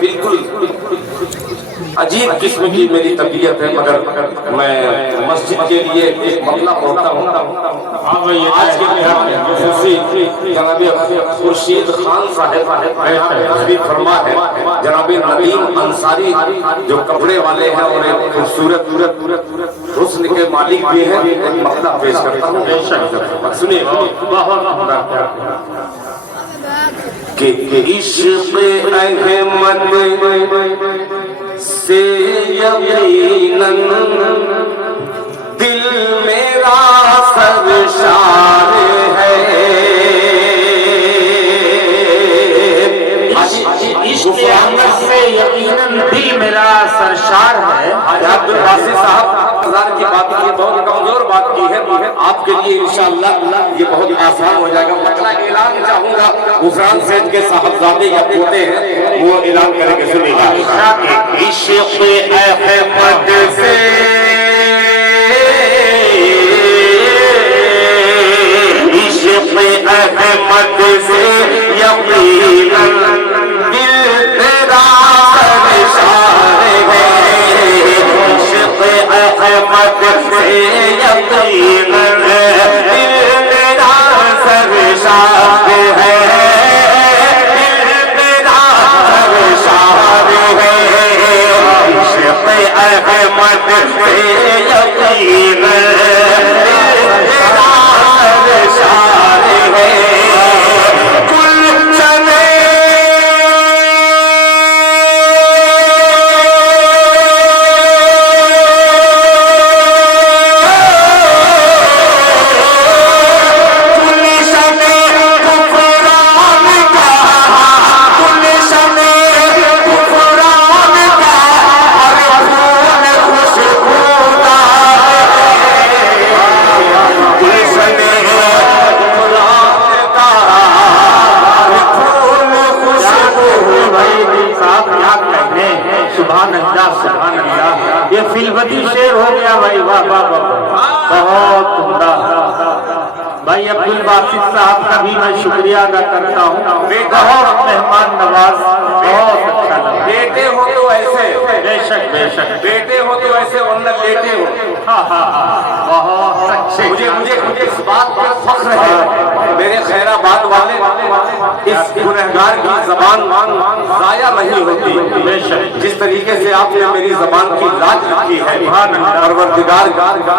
بالکل عجیب قسم کی میری طبیعت ہے، مگر میں مسجد کے لیے ایک مطلب پڑھتا ہوں۔ آج کے خصوصی جناب خورشید خان صاحب تشریف فرما ہے، جناب ندیم انصاری جو کپڑے والے ہیں اور ایک خوبصورت حسن کے مالک بھی ہیں، ایک مطلب پیش کرتا ہوں، سنیے۔ کہ عشق احمد سے یقیناً دل میرا سرشار ہے، عشق احمد سے یقیناً دل میرا سرشار ہے۔ عبد الباسط صاحب ہزار کی بات کی، بہت کمزور بات کی ہے، آپ کے لیے انشاءاللہ یہ بہت آسان ہو جائے گا۔ مسئلہ اعلان چاہوں گا، غفران سید کے صاحبزادے یا پوتے ہیں، وہ اعلان کریں گے، سنیے گا۔ عشق احمد سے احمد سے یقیناً دل میرا سرشار ہے، عشق احمد سے یقیناً دل میرا سرشار ہے، دل میرا سرشار ہے، عشق احمد سے یقیناً دل میرا سرشار ہے۔ یہ فلبتی شعر ہو گیا بھائی، واہ واہ واہ، بہت عمدہ بھائی۔ عبد الباسط صاحب کا بھی میں شکریہ ادا کرتا ہوں، بہت مہمان نواز، بہت اچھا لگا۔ بیٹے ہو تو ایسے، بے شک بے شک، بیٹے ہو تو ایسے ورنہ بیٹے ہو۔ بہت اچھے۔ مجھے اس بات پر فخر ہے، میرے خیرآباد والے اس گنہگار کی زبان ضائع نہیں ہوتی۔ بے شک، جس طریقے سے آپ نے میری زبان کی لاج رکھی ہے، پروردگار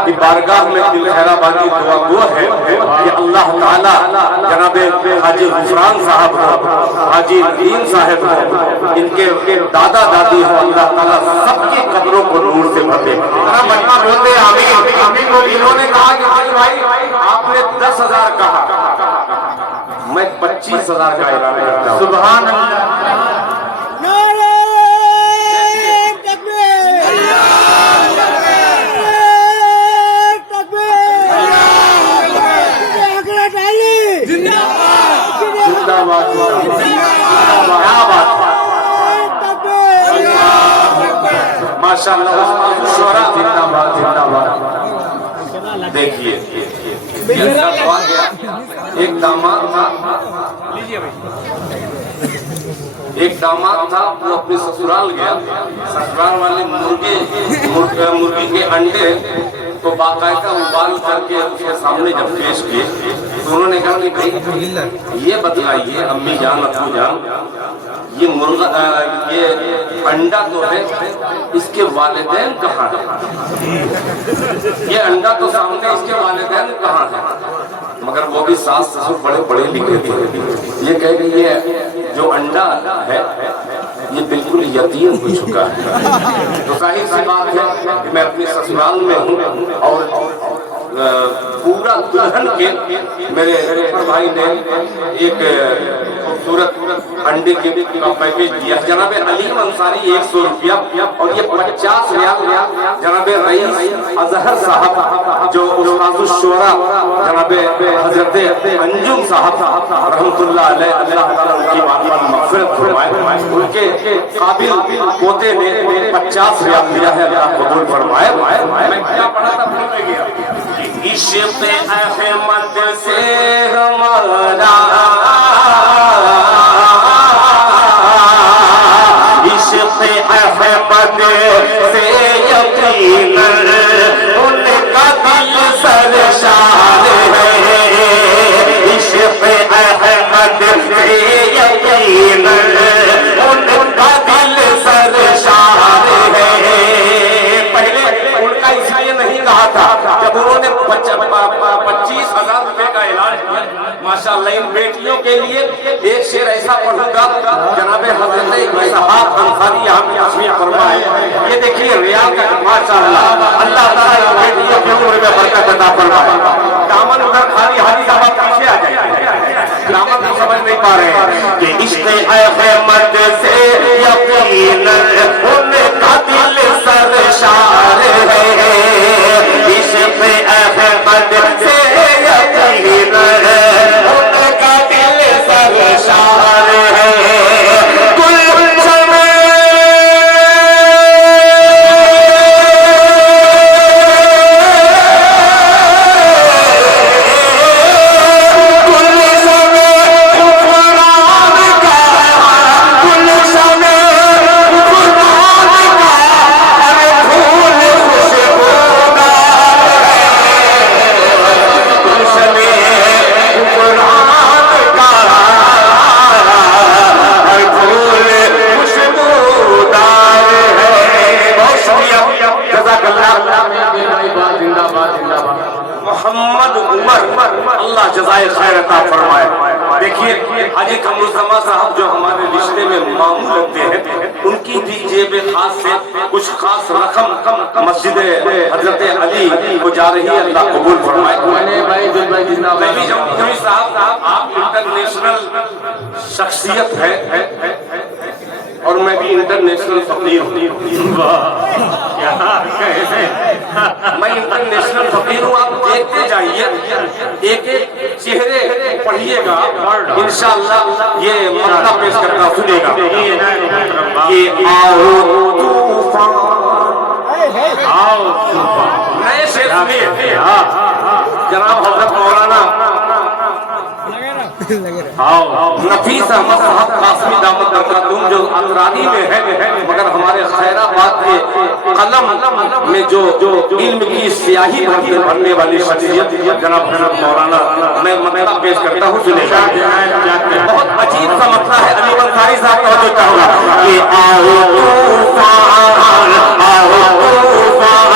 کی بارگاہ میں دل خیرآبادی دعا گو ہے کہ اللہ تعالیٰ جناب حاجی غفران صاحب ہو، حاجی ندیم صاحب ہو، ان کے دادا دادی ہو، اللہ تعالیٰ سب کی قبروں کو نور سے بھر دے۔ بچہ بولتے آمین۔ انہوں نے کہا کہ بھائی آپ نے 10,000 کہا، میں 25,000 کا اعلان کرتا ہوں۔ سبحان اللہ۔ ماشاءاللہ دیکھیے ایک داماد تھا، وہ اپنے سسرال گیا، سسرال والے مرغی کے انڈے تو باقاعدہ ابال کر کے اس کے سامنے جب پیش کیے تو انہوں نے کہا کہ بھائی یہ بتلائیے امی جان ابو جان، یہ مرغا یہ انڈا تو ہے، اس کے والدین کہاں ہیں؟ یہ انڈا تو سامنے، اس کے والدین کہاں ہیں؟ مگر وہ بھی ساس سسر بڑے پڑھے لکھے تھے، یہ کہہ کہ یہ جو انڈا ہے یہ بالکل یتیم ہو چکا ہے۔ تو ظاہر سی بات ہے کہ میں اپنے سسرال میں ہوں اور پورا دلہن کے میرے بھائی نے ایک خوبصورت انڈے کے کا پیکیج دیا، جناب علیم انصاری 100 روپیہ، اور یہ 50 ریال جناب رئیس اظہر صاحب جو استاذ الشورا جناب حضرت انجم صاحب رحمت اللہ علیہ، اللہ تعالیٰ ان کی مغفرت فرمائے، ان کے قابل پوتے نے 50 ریال دیا ہے، اللہ قبول فرمائے۔ میں کیا پڑھا تھا بھول میں گیا۔ عشق احمد سے ہمارا حضرت اسحاق انصاری یہاں کی تشریف فرما ہے. یہ دیکھیے ریاض کا ماشاءاللہ اللہ تعالیٰ اس بیٹی کی عمر میں برکت عطا فرمائے. دامن ادھر خالی حاجی صاحب پیچھے آ جائیں, دامن کو سمجھ نہیں پا رہے ہیں کہ عشق احمد سے یقیناً ان کا دل سرشار ہے. عشق احمد سے یقیناً ان کا دل سرشار ہے. محمد عمر اللہ جزائے خیر عطا فرمائے. دیکھیے حاجی قمرالزمان صاحب جو ہمارے رشتے میں ماموں لگتے ہیں, ان کی بھی جیب خاص سے کچھ خاص رقم مسجد حضرت علی کو جا رہی ہے. اللہ قبول فرمائے. نبی جمہوری صاحب آپ انٹرنیشنل شخصیت ہے اور میں بھی انٹرنیشنل فقیر ہوں. میں انٹرنیشنل فقیر ہوں. آپ دیکھتے جائیے, ایک ایک چہرے پڑھیے گا, انشاءاللہ یہ مقطع پیش کرنا سنے گا. یہ آؤ طوفان, نئے شعر سنیے جناب حضرت مولانا نفیس احمد صاحب قاسمی دامت برکاتہم جو انرانی میں ہے, مگر ہمارے خیر آباد کے قلم میں جو علم کی سیاہی بھرنے والی شخصیت جناب حضرت مولانا, میں مقطع پیش کرتا ہوں سنے گا. بہت عجیب سا مقطع ہے. علی انصاری صاحب کا جو چاہوں کہ آؤ طوفان, آؤ طوفان,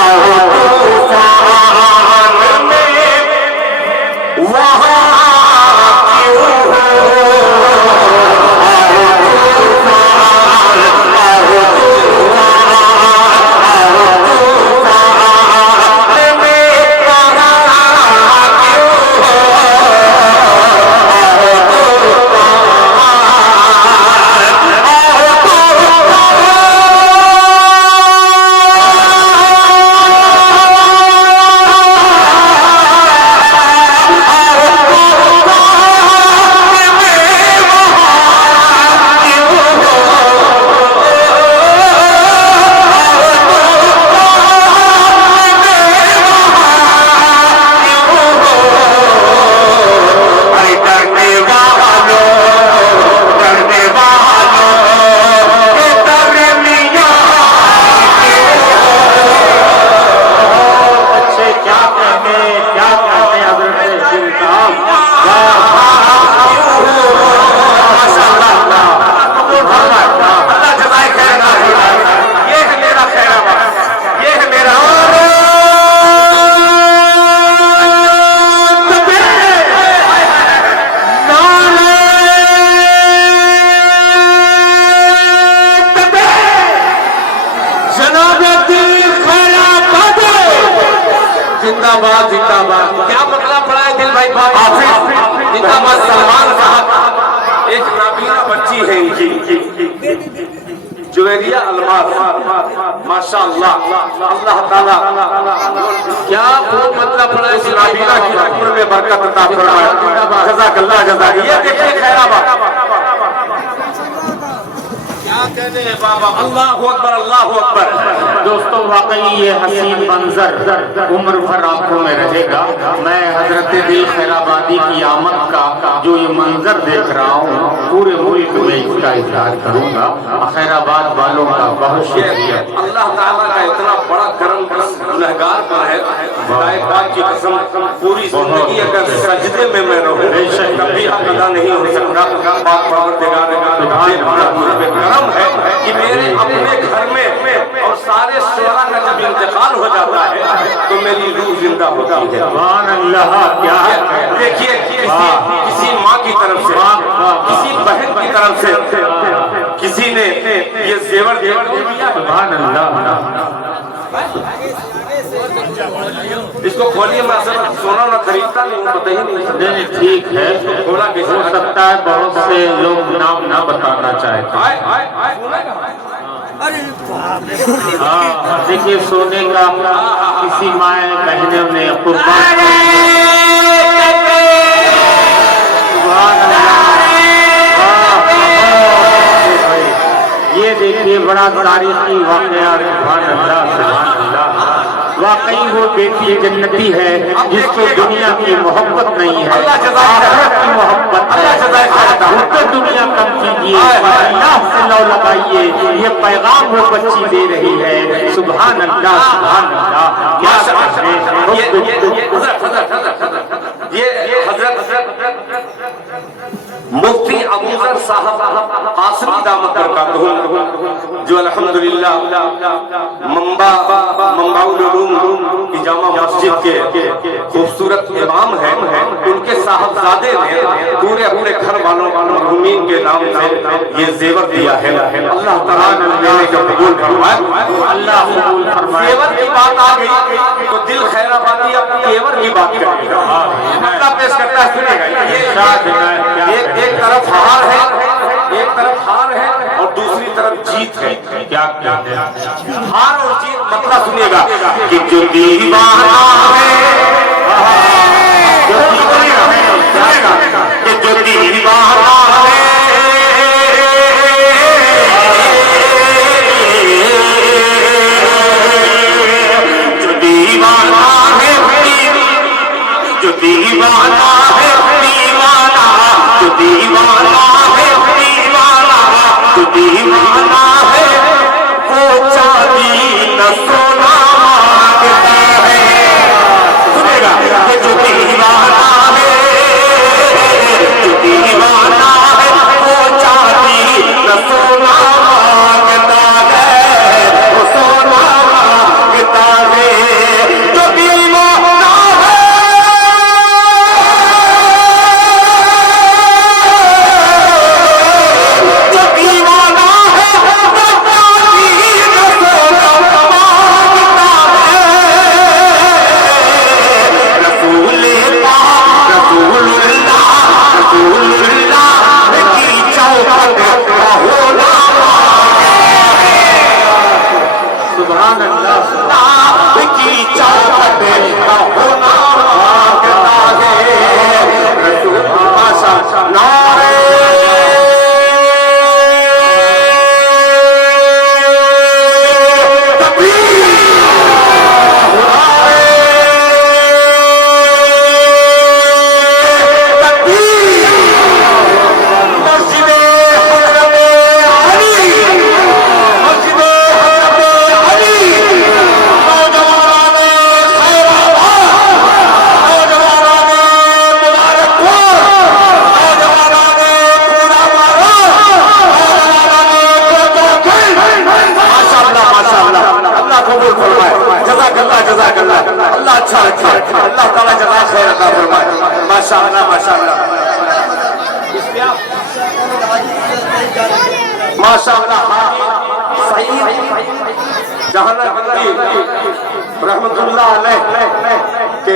آؤ طوفان میں وہاں کیا مسئلہ پڑا ہے دل بھائی حافظ زندہ باد. سلمان صاحب ایک نابینا بچی ہے ان کی جویریہ الماس, ماشاءاللہ اللہ تعالیٰ کیا خوب مطلب پڑا ہے اس نابینا کی عمر میں برکت عطا فرمائے. جزاک اللہ جزاک. یہ دیکھیں خیر آباد کیا کہنے ہیں بابا. اللہ اکبر اللہ اکبر. دوستو واقعی یہ حسین منظر عمر بھر آنکھوں میں رہے گا. میں حضرت دل خیر آبادی کی آمد کا جو یہ منظر دیکھ رہا ہوں پورے ملک میں اس کا اظہار کروں گا. خیر آباد والوں کا بہت شکریہ. اللہ تعالیٰ کا اتنا بڑا کرم گنہگار پر ہے. خدائے پاک کی قسم پوری زندگی اگر سجدے میں رہوں کبھی ادا نہیں ہو سکتا. پاک پروردگار کرم ہے کہ میرے اپنے گھر میں اور سارے شعراء کا جب انتقال ہو جاتا ہے تو میری روح زندہ ہوتی ہے. سبحان اللہ. کیا دیکھیے کسی ماں کی طرف سے، کسی بہن کی طرف سے کسی نے یہ زیور دیا. سبحان اللہ. اس کو کھولیے. میں سونا نہ خریدتا نہیں، پتہ ہی نہیں. نہیں ٹھیک ہے، ہو سکتا ہے بہت سے لوگ نام نہ بتانا چاہتے ہیں. ہاں دیکھیے سونے کا کسی مائیں بہنوں نے قربان. سبحان اللہ. یہ دیکھیے بڑا تاریخی واقعہ. سبحان اللہ. سبحان اللہ. واقعی وہ بیٹی جنتی ہے جس کو دنیا کی محبت نہیں ہے، آخرت کی محبت ہے. ان کو دنیا کم کیجیے، اللہ سے لو لگائیے. یہ پیغام وہ بچی دے رہی ہے. سبحان اللہ. سبحان اللہ. یہ حضرت مفتی ابوذر صاحب قاسمی دامت برکاتہ جو الحمدللہ منبع العلوم کی جامع مسجد کے خوبصورت امام ہیں، ان کے صاحبزادے نے پورے گھر والوں مرحومین کے نام سے یہ زیور دیا ہے. اللہ تعالیٰ نے قبول فرمائے. اللہ قبول فرمائے. زیور کی بات آ گئی تو دل خیر آبادی اپنی زیور کی بات کرے گا. مسئلہ پیش کرتا ہے، سنے گا. ایک طرف ہار ہے، ایک طرف ہار ہے اور دوسری طرف جیت ہے. کیا ہار اور جیت مطلب سنیے گا کہ جو دیوانہ ہے، جو دیوانہ ہے، جو دیوانہ ہے، جو دیوانہ ہے، جو دیوانہ ہے، دیوانہ، جو دیوانہ ہے، دیوانہ، جو دیوانہ ہے وہ چاندی نہ سونا مانگتا ہے. سنے گا کہ جو دیوانہ ہے، جو دیوانہ ہے وہ چاندی نہ سونا مانگتا ہے، وہ سونا مانگتا ہے. جو دیوانہ ہے، جو دیوانہ ہے وہ چاندی نہ سونا مانگتا ہے. رسول پاک، رسول اللہ کی چوکھٹ کا ہونا سبحان اللہ. کی چوکھٹ کا ہونا مانگتا ہے. رسول پاشا نعرے اللہ اچھا رکھے. اللہ تعالیٰ جزا خیر عطا فرمائے. ماشاءاللہ ماشاءاللہ ماشاءاللہ. صحیح رحمت اللہ علیہ کہ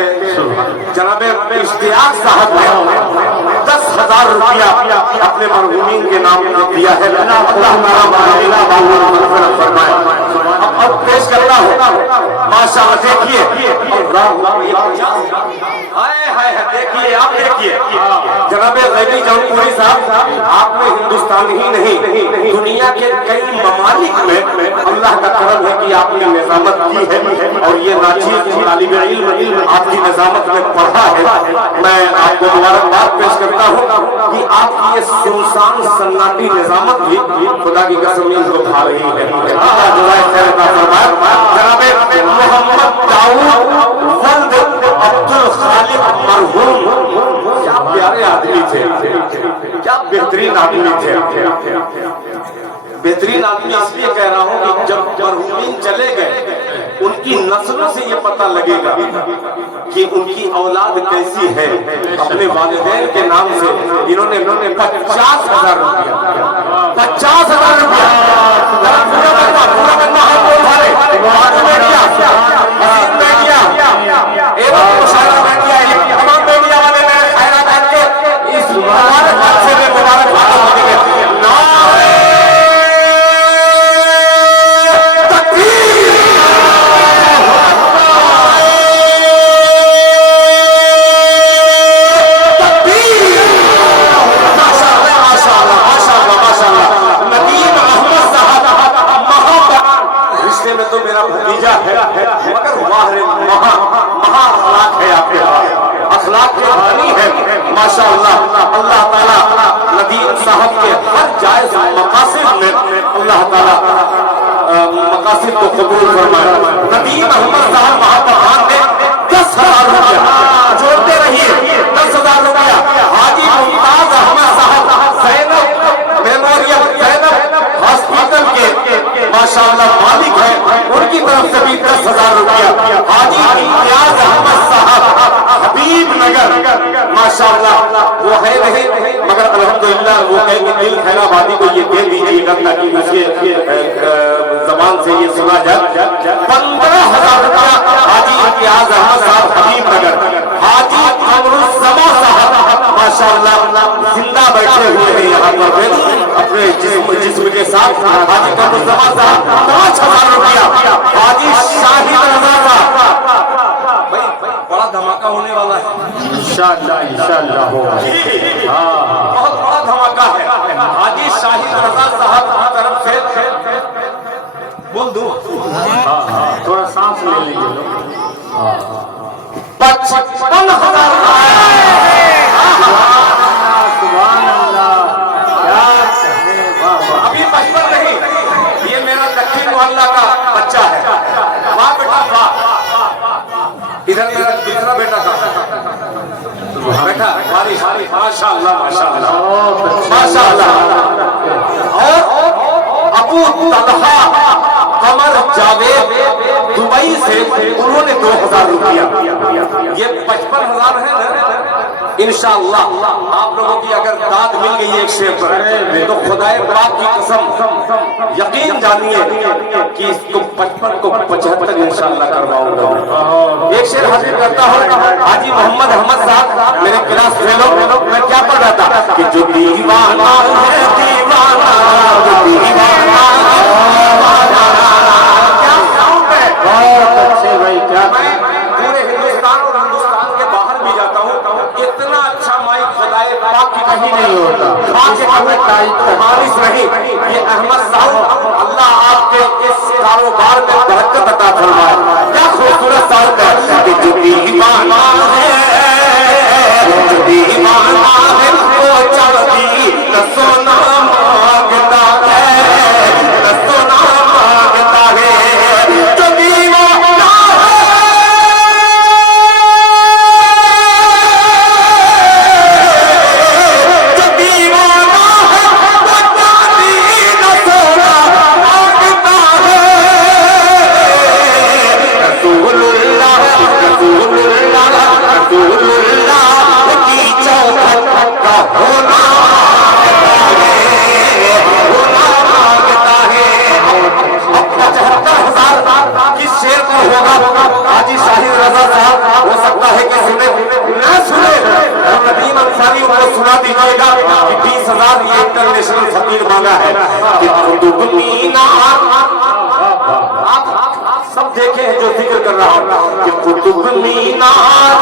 جناب اشتیاق صاحب نے 10,000 روپیہ اپنے مرحومین کے نام دیا ہے. اللہ فرمائے. اب پیش کرتا ہوں. ماشاءاللہ دیکھیے دیکھیے آپ دیکھیے جناب غیبی جون پوری صاحب، آپ نے ہندوستان ہی نہیں دنیا کے کئی ممالک میں اللہ کا کرم ہے کہ آپ نے نظامت کی ہے اور یہ ناچیز طالب علم آپ کی نظامت میں پڑھا ہے. میں آپ کو مبارکباد پیش کرتا ہوں کہ آپ کی یہ سنسان سناٹی نظامت بھی خدا کی قسم کو کھا رہی ہے. اللہ جزائے خیر عطا فرمائے. جناب محمد داؤد ولد عبد الخالق مرحوم، کیا پیارے آدمی تھے، کیا بہترین آدمی تھے. بہترین آدمی اس لیے کہہ رہا ہوں کہ جب مرحومین چلے گئے ان کی نسلوں سے یہ پتہ لگے گا کہ ان کی اولاد کیسی ہے. اپنے والدین کے نام سے انہوں نے 50,000 روپیہ 50,000 روپیہ پورا بندہ ہاتھ اٹھائے ایک مشاہدہ بیٹھ گیا ایک تمام میڈیا والے میں خیرات آج کے اس مبارک حادثے میں مبارک باتوں ہوتے گئے. ماشاء اللہ اللہ تعالیٰ ندیم صاحب کے ہر جائز مقاصد میں اللہ تعالیٰ مقاصد کو قبول فرمائے. ندیم احمد صاحب مہاپران نے 10,000 روپیہ جوڑتے رہیے 10,000 روپیہ. حاجی ممتاز احمد صاحب زینب میموریل زینب ہاسپٹل کے ماشاء اللہ مالک ہیں ان کی طرف سے بھی 10,000 روپیہ. حاجی امتیاز احمد صاحب حبیب نگر ماشاء اللہ وہ ہے نہیں مگر الحمدللہ وہ کہیں کہ دل خیر آبادی کو یہ دے دیجیے گا تاکہ اس کے زبان سے یہ سنا جائے. 15,000 روپیہ حاجی امتیاز احمد صاحب حبیب نگر. حاجی قمرالزما صاحب ماشاء اللہ زندہ بیٹھے ہوئے ہیں یہاں پر اپنے جسم کے ساتھ. حاجی قمرالزما صاحب 5,000 روپیہ. حاجی شاہد رضا صاحب بڑا دھماکہ ہونے والا ہے انشاءاللہ ہوگا. بہت بڑا دھماکہ ہے. حاجی شاہد رضا صاحب کی طرف سے بول دوں تھوڑا سانس لے لیجیے. 55,000 سبحان اللہ. ابھی 55 نہیں یہ میرا دکھن محلہ کا بچہ ہے. واہ بیٹا واہ. ادھر میرا دوسرا بیٹا تھا بیٹا بارش ماشاء اللہ ماشاء اللہ ماشاء اللہ. اور ابو طلحہ قمر جاوید دبئی سے انہوں نے 2,000 روپیہ. یہ 55,000 ہے نا انشاءاللہ. آپ لوگوں کی اگر داد مل گئی ایک شیر پر تو خدائے پاک کی قسم یقین جانیے کہ اس کو 55 کو 75 انشاءاللہ کرواؤں گا. ایک شیر حاضر کرتا ہوں. حاجی محمد احمد صاحب میرے کلاس فیلو میں کیا پڑھ رہا تھا کہ جو دیوانہ ہے دیوانہ دیوانہ کیا ساؤنڈ ہے. بہت اچھے بھائی. کیا میں پورے ہندوستان اور ہندوستان کے باہر بھی جاتا ہوں. اتنا اچھا مائک خدائے پاک کی کہیں نہیں ہوتا. خالص نہیں. یہ احمد صاحب اللہ آپ کے اس کاروبار میں برکت عطا فرمائے. کیا خوبصورت صاحب ہے کہ جو دیوانہ ہے جو دیوانہ ہے وہ چاندی نہ سونا مانگتا ہے نہ سونا مانگتا ہے. جو دیوانہ حاجی شاہد رضا صاحب ہو سکتا ہے کہ سنے نہ سنے ندیم انصاری کو سنا دیجیے گا کہ 20,000 یہ انٹرنیشنل فقیر مانگا ہے. آپ سب دیکھے ہیں جو ذکر کر رہا ہوں کہ قطب مینار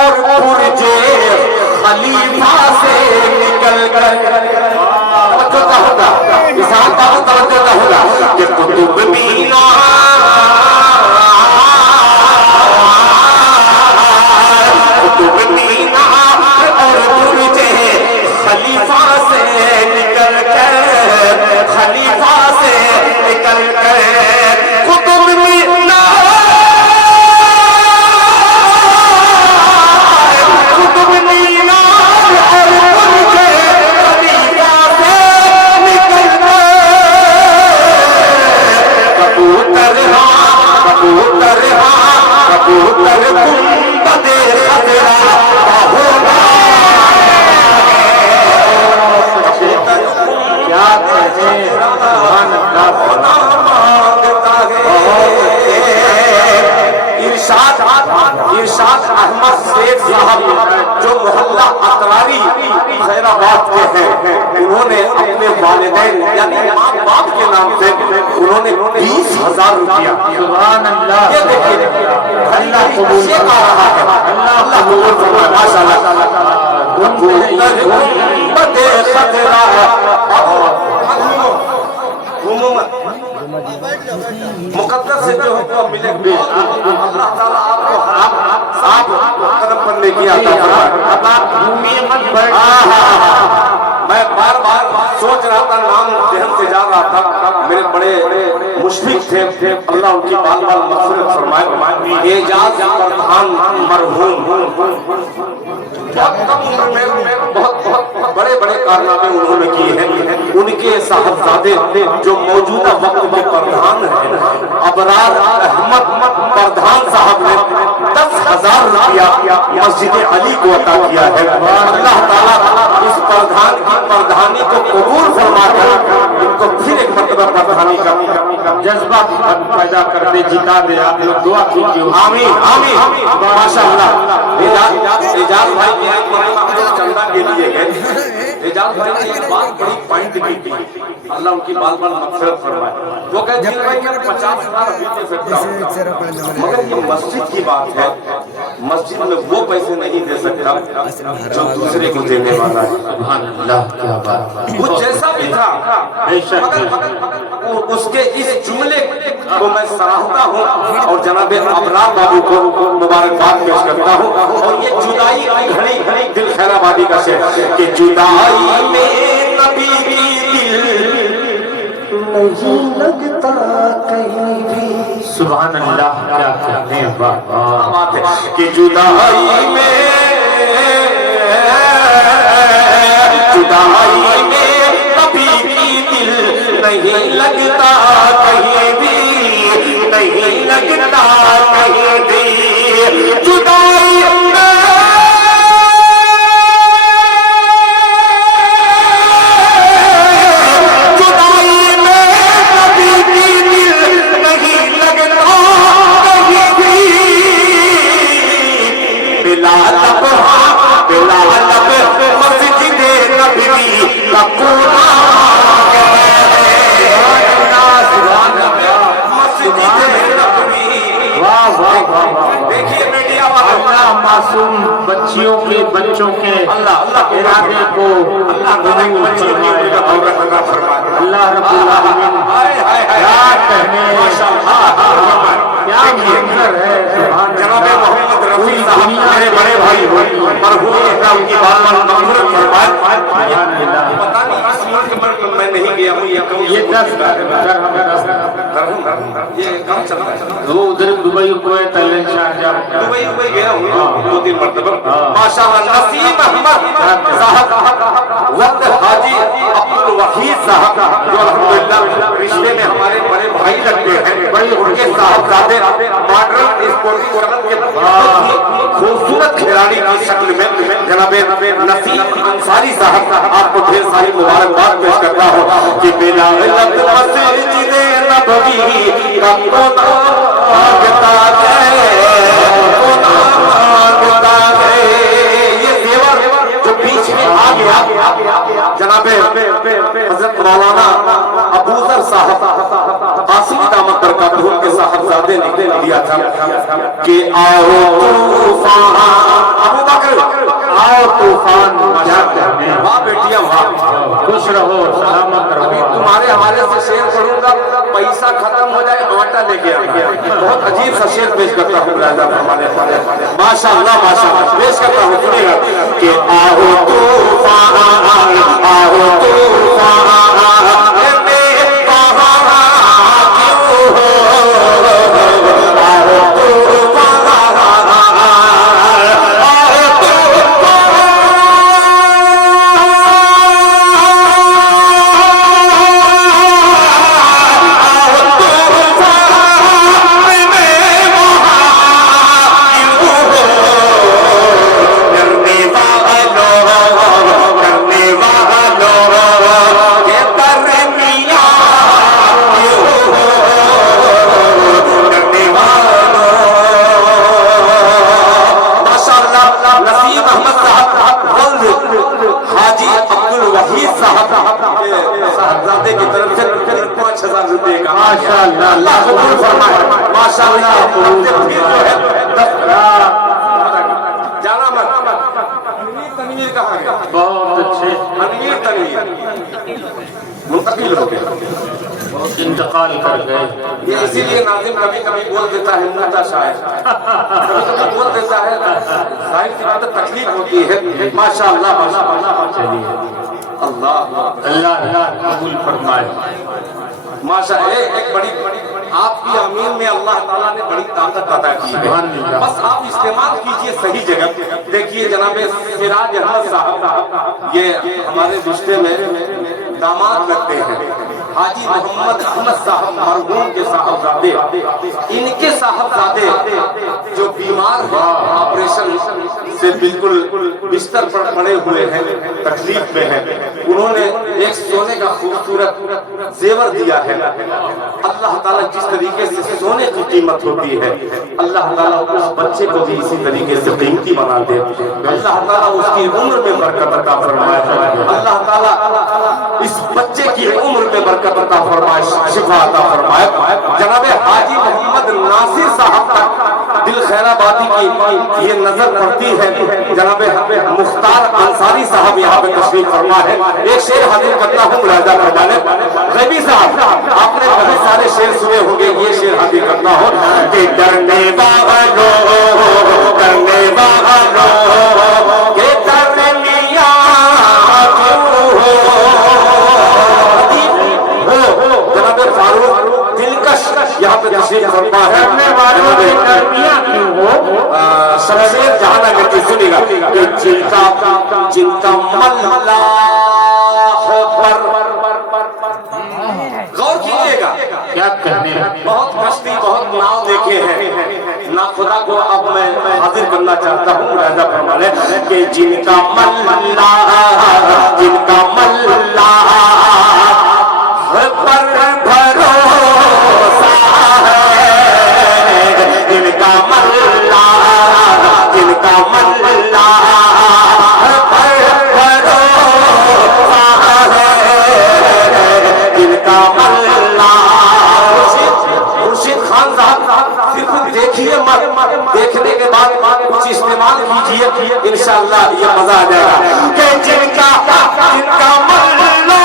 اور برج خلیفہ سے نکل کر توجہ کا ہوگا انسان کا توجہ کا ہوگا کہ قطب مینار اور برج خلیفہ سے نکل کر خلیفہ سے نکل کر قطب مینار قطب مینار اور برج خلیفہ سے نکل کر ارشاد احمد شیخ صاحب جو محلہ اطراری خیر آباد کے ہیں، انہوں نے اپنے والدین یعنی ماں باپ کے نام سے انہوں نے 20,000 روپیہ، سبحان اللہ، یہ دیکھیے اللہ قبول سے آ رہا ہے، اللہ قبول فرمائے ماشاءاللہ۔ مقدس سے جو حکم ملے اللہ تعالیٰ آپ کو آپ قدم پر لے کے آتا ہے۔ اب آپ گھومیے مت بیٹھ، میں بار بار سوچ رہا تھا، نام ذہن سے جا رہا تھا، میرے بڑے مشفق تھے، اللہ ان کی بال بال مغفرت فرمائے، اعجاز پردھان مرحوم، بہت کم عمر میں بہت بڑے بڑے کارنامے انہوں نے کیے ہیں۔ ان کے صاحبزادے جو موجودہ وقت میں پردھان ہیں، ابرار احمد پردھان صاحب نے 10,000 روپیہ مسجد علی کو عطا کیا ہے۔ اللہ تعالیٰ اس پردھان کی پردھانی کو قبول فرما کر ان کو پھر ایک مرتبہ پردھانی کا جذبہ پیدا کر دے، جتا دے۔ آپ لوگ دعا کیجیے، آمین آمین ماشاءاللہ۔ اعجاز بھائی کی ایک مرتبہ چندہ کے لیے گئے، اعجاز بھائی نے ایک بات بڑی پوائنٹ کی تھی، اللہ ان کی بال بال مغفرت فرمائے۔ وہ کہتے ہیں بھائی میں 50,000 ابھی دے سکتا ہوں، مگر یہ مسجد کی بات ہے، مسجد میں وہ پیسے نہیں دے سکتا جو دوسرے کو دینے والا ہے۔ سبحان اللہ، کیا بات، وہ جیسا بھی تھا، بے شک مگر اس کے اس جملے کو میں سراہتا ہوں اور جناب ابرار بابو کو مبارکباد پیش کرتا ہوں۔ اور یہ جدائی کی گھڑی دل خیر آبادی کا شعر کہ جدائی میں نبی کی دل نہیں لگتا کہیں بھی، سبحان اللہ، کیا کہتے ہیں، بات ہے کہ جدائی میں نبی کی دل نہیں لگتا کہیں بھی، نہیں لگتا کہیں بھی، جدائی معصوم بچوں کے ارادے کو اللہ رب العالمین کیا کہنے، کیا منظر ہے، جناب محمد رفیع صاحب میرے بڑے بھائی مرحوم اکرام کی بال بال مغفرت فرمائے۔ پتہ نہیں اس ملک میں نہیں گیا ہوں، یہ 10 یہ کم چل رہا ہے، وہ ادھر دبئی کویت شارجہ دبئی گیا ہوں 2-3 مرتبہ ماشاءاللہ۔ نسیم احمد صاحب وقت حاجی عبد الوحید صاحب جو الحمدللہ رشتے میں ہمارے بڑے بھائی لگتے ہیں، ان کے صاحبزادے ماڈرن اسپورٹنگ ورلڈ کے خوبصورت کھلاڑی کی شکل میں جناب نسیم انصاری صاحب، آپ کو ڈھیر ساری مبارکباد پیش کرتا ہوں کہ بلا علت مسجد نبوی کا کونا مانگتا ہے، کونا مانگتا ہے۔ یہ زیور جو بیچ میں آ گیا جناب حضرت مولانا ابوذر صاحب قاسمی دامت برکاتہ کے صاحبزادے نے دیا تھا کہ آؤ طوفان، ابو بکر آؤ طوفان مچا کر، واہ بیٹیاں واہ، خوش رہو، سلامت رہو۔ ابھی تمہارے حوالے سے شعر پڑھوں گا، پیسہ ختم ہو جائے آٹا لے کے آیا، بہت عجیب سا شعر پیش کرتا ہوں ماشاءاللہ ماشاءاللہ پیش کرتا ہوں، سنیے گا کہ آؤ طوفان آؤ طوفان کرنے والوں کے در शहजादे की तरफ से 5,000 रुपए का माशाअल्लाह, अल्लाह कबूल फरमाए माशाअल्लाह। फिर जो है 10 जाना मत। तनवीर कहाँ गया? बहुत अच्छे अनवीर तनवीर मुंतकिल हो गया, इंतकाल कर गए। ये इसीलिए नाज़िम कभी कभी बोल देता है मुंता शायर, कभी बोल देता है, जाहिर सी बात है तकलीफ होती है। माशाअल्लाह माशाअल्लाह। चलिए अल्लाह अल्लाह कबूल फरमाए। माशा एक बड़ी आपकी अमीन में अल्लाह ताला ने बड़ी ताकत अता की है, बस आप इस्तेमाल कीजिए सही जगह। देखिए जनाब सिराज अहमद साहब ये हमारे रिश्ते में दामाद लगते हैं, हाजी मोहम्मद अहमद साहब मरहूम के साहबजादे, इनके साहबजादे जो बीमार हैं, ऑपरेशन से बिल्कुल बिस्तर पर पड़े हुए हैं, तकलीफ में हैं, उन्होंने एक सोने का खूबसूरत जेवर दिया है। अल्लाह ताला जिस तरीके से सोने की कीमत होती है, अल्लाह ताला उस बच्चे को भी इसी तरीके से कीमती बना दे। अल्लाह ताला उसकी उम्र में बरकत अता फरमाए। अल्लाह ताला इस बच्चे की उम्र में बरकत अता फरमाए, शिफा अता फरमाए। जनाब हाजी मोहम्मद नासिर साहब का दिल खैराबादी की ये नजर पड़ती है। जनाब मुख्तार अंसारी साहब यहाँ पे तशरीफ फरमा है। एक शेर हाजिर करता हूँ मुलाहिजा फरमाने। गैबी साहब आपने बहुत सारे शेर सुने होंगे, ये शेर हाजिर करता हूँ कि डरने वालों करने वालों के डरने मियां जनाब फारूक दिलकश यहाँ पे तशरीफ फरमा है। शमशेर जहां अगर की सुनेगा कि जिनका मल्ला गौर कीजिएगा, क्या कहने बहुत कश्ती बहुत नाव देखे हैं ना, खुदा को अब मैं हाजिर करना चाहता हूँ राजा फरमाने कि जिनका मल्ला पर भरोसा है, जिनका मल्ला पर भरोसा है, जिनका मल्ला। खुर्शीद खान साहब सिर्फ देखिए मत, देखने के बाद कुछ इस्तेमाल कीजिए, इंशाअल्लाह ये मजा आ जाएगा कि जिनका मल्ला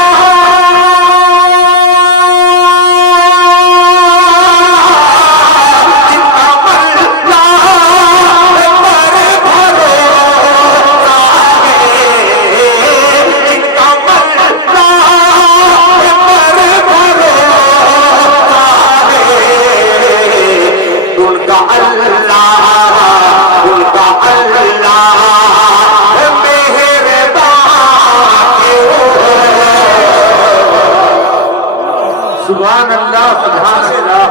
सुभान अल्लाह सुभान अल्लाह,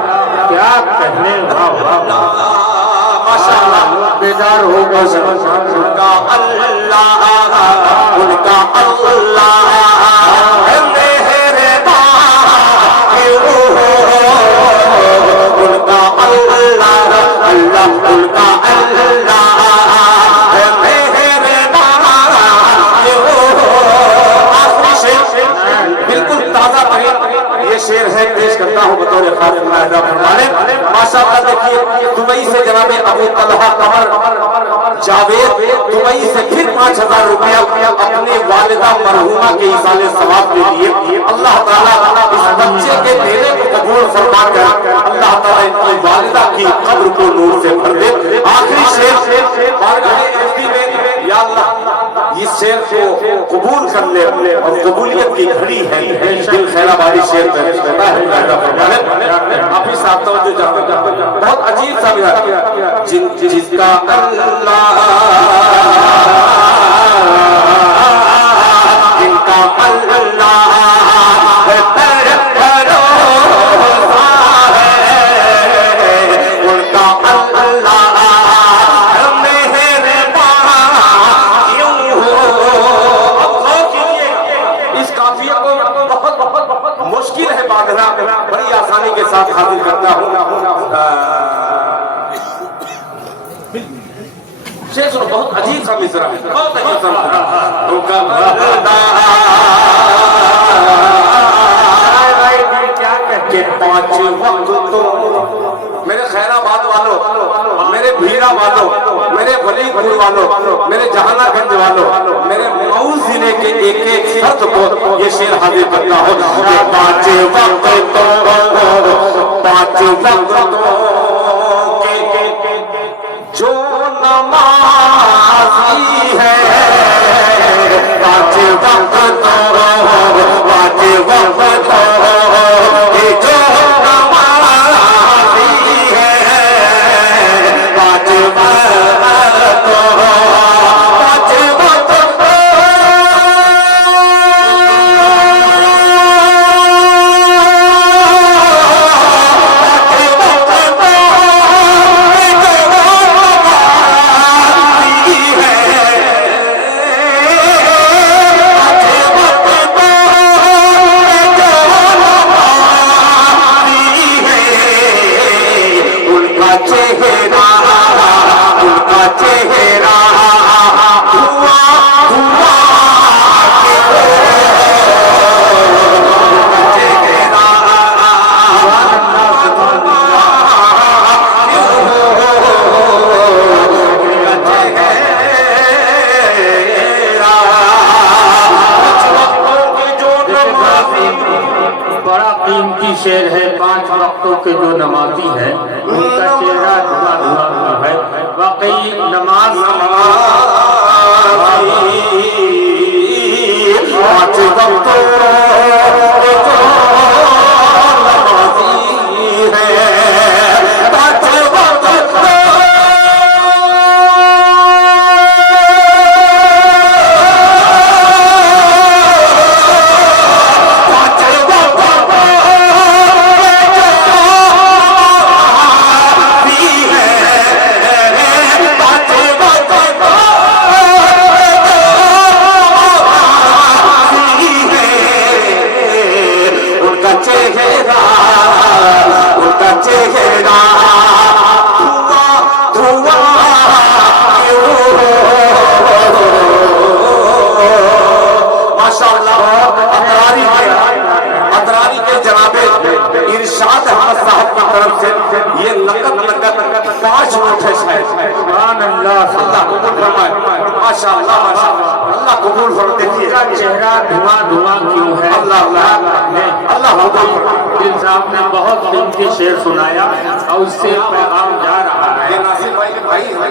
क्या कहने। वाह वाह माशाअल्लाह, बेदार हो गए। उनका अल्लाह उनका अल्लाह उनका अल्लाह उनका बिल्कुल ताजा ये शेर है, पेश करता हूँ बतौर खास मुलाहिजा फरमाने। माशाअल्लाह देखिए दुबई से जनाब अबू तलहा कमर जावेद दुबई से फिर 5,000 रुपया अपनी वालिदा मरहूमा के इसाले सवाब के लिए अल्लाह ताला इस बच्चे के देने को कबूल फरमा कर अल्लाह ताला इनकी वालिदा की कब्र को नूर से भर दे। आखिरी शेर या अल्लाह इस शेर को कबूल कर ले और कबूलियत की घड़ी है। दिल खैराबादी शेर आप ही साथ बहुत अजीब सा जिसका अल्लाह जिनका अल्लाह मुश्किल है बांधना, बड़ी आसानी के साथ हाजिर करता हूँ। शेर सुनो, बहुत अजीब सा मिसरा है, बहुत अजीब सा मिसरा। پور والوں، میرے جہانا گنج والوں، میرے مئو ضلع کے ایک ایک فرد کو یہ شعر حاضر کرتا ہوں۔ پانچ وقتوں کے جو نمازی ہے، پانچ وقتوں کے جو شعر ہے، 5 وقتوں کے جو نمازی ہیں ان کا چہرہ دھواں دھواں ہے۔ واقعی نماز 5 وقتوں کے جو نمازی ہے، 5 ارشاد احمد صاحب کی طرف سے یہ نقد 5 نوٹ ہے شاید۔ سبحان اللہ، اللہ قبول فرمائے، ماشاءاللہ ماشاءاللہ، اللہ قبول فرمائے۔ دیکھیے چہرہ دھواں دھواں کیوں ہے؟ اللہ اللہ دل صاحب نے بہت قیمتی شعر سنایا اور اس سے پیغام جا رہا ہے۔ یہ ناصر بھائی کے بھائی ہیں۔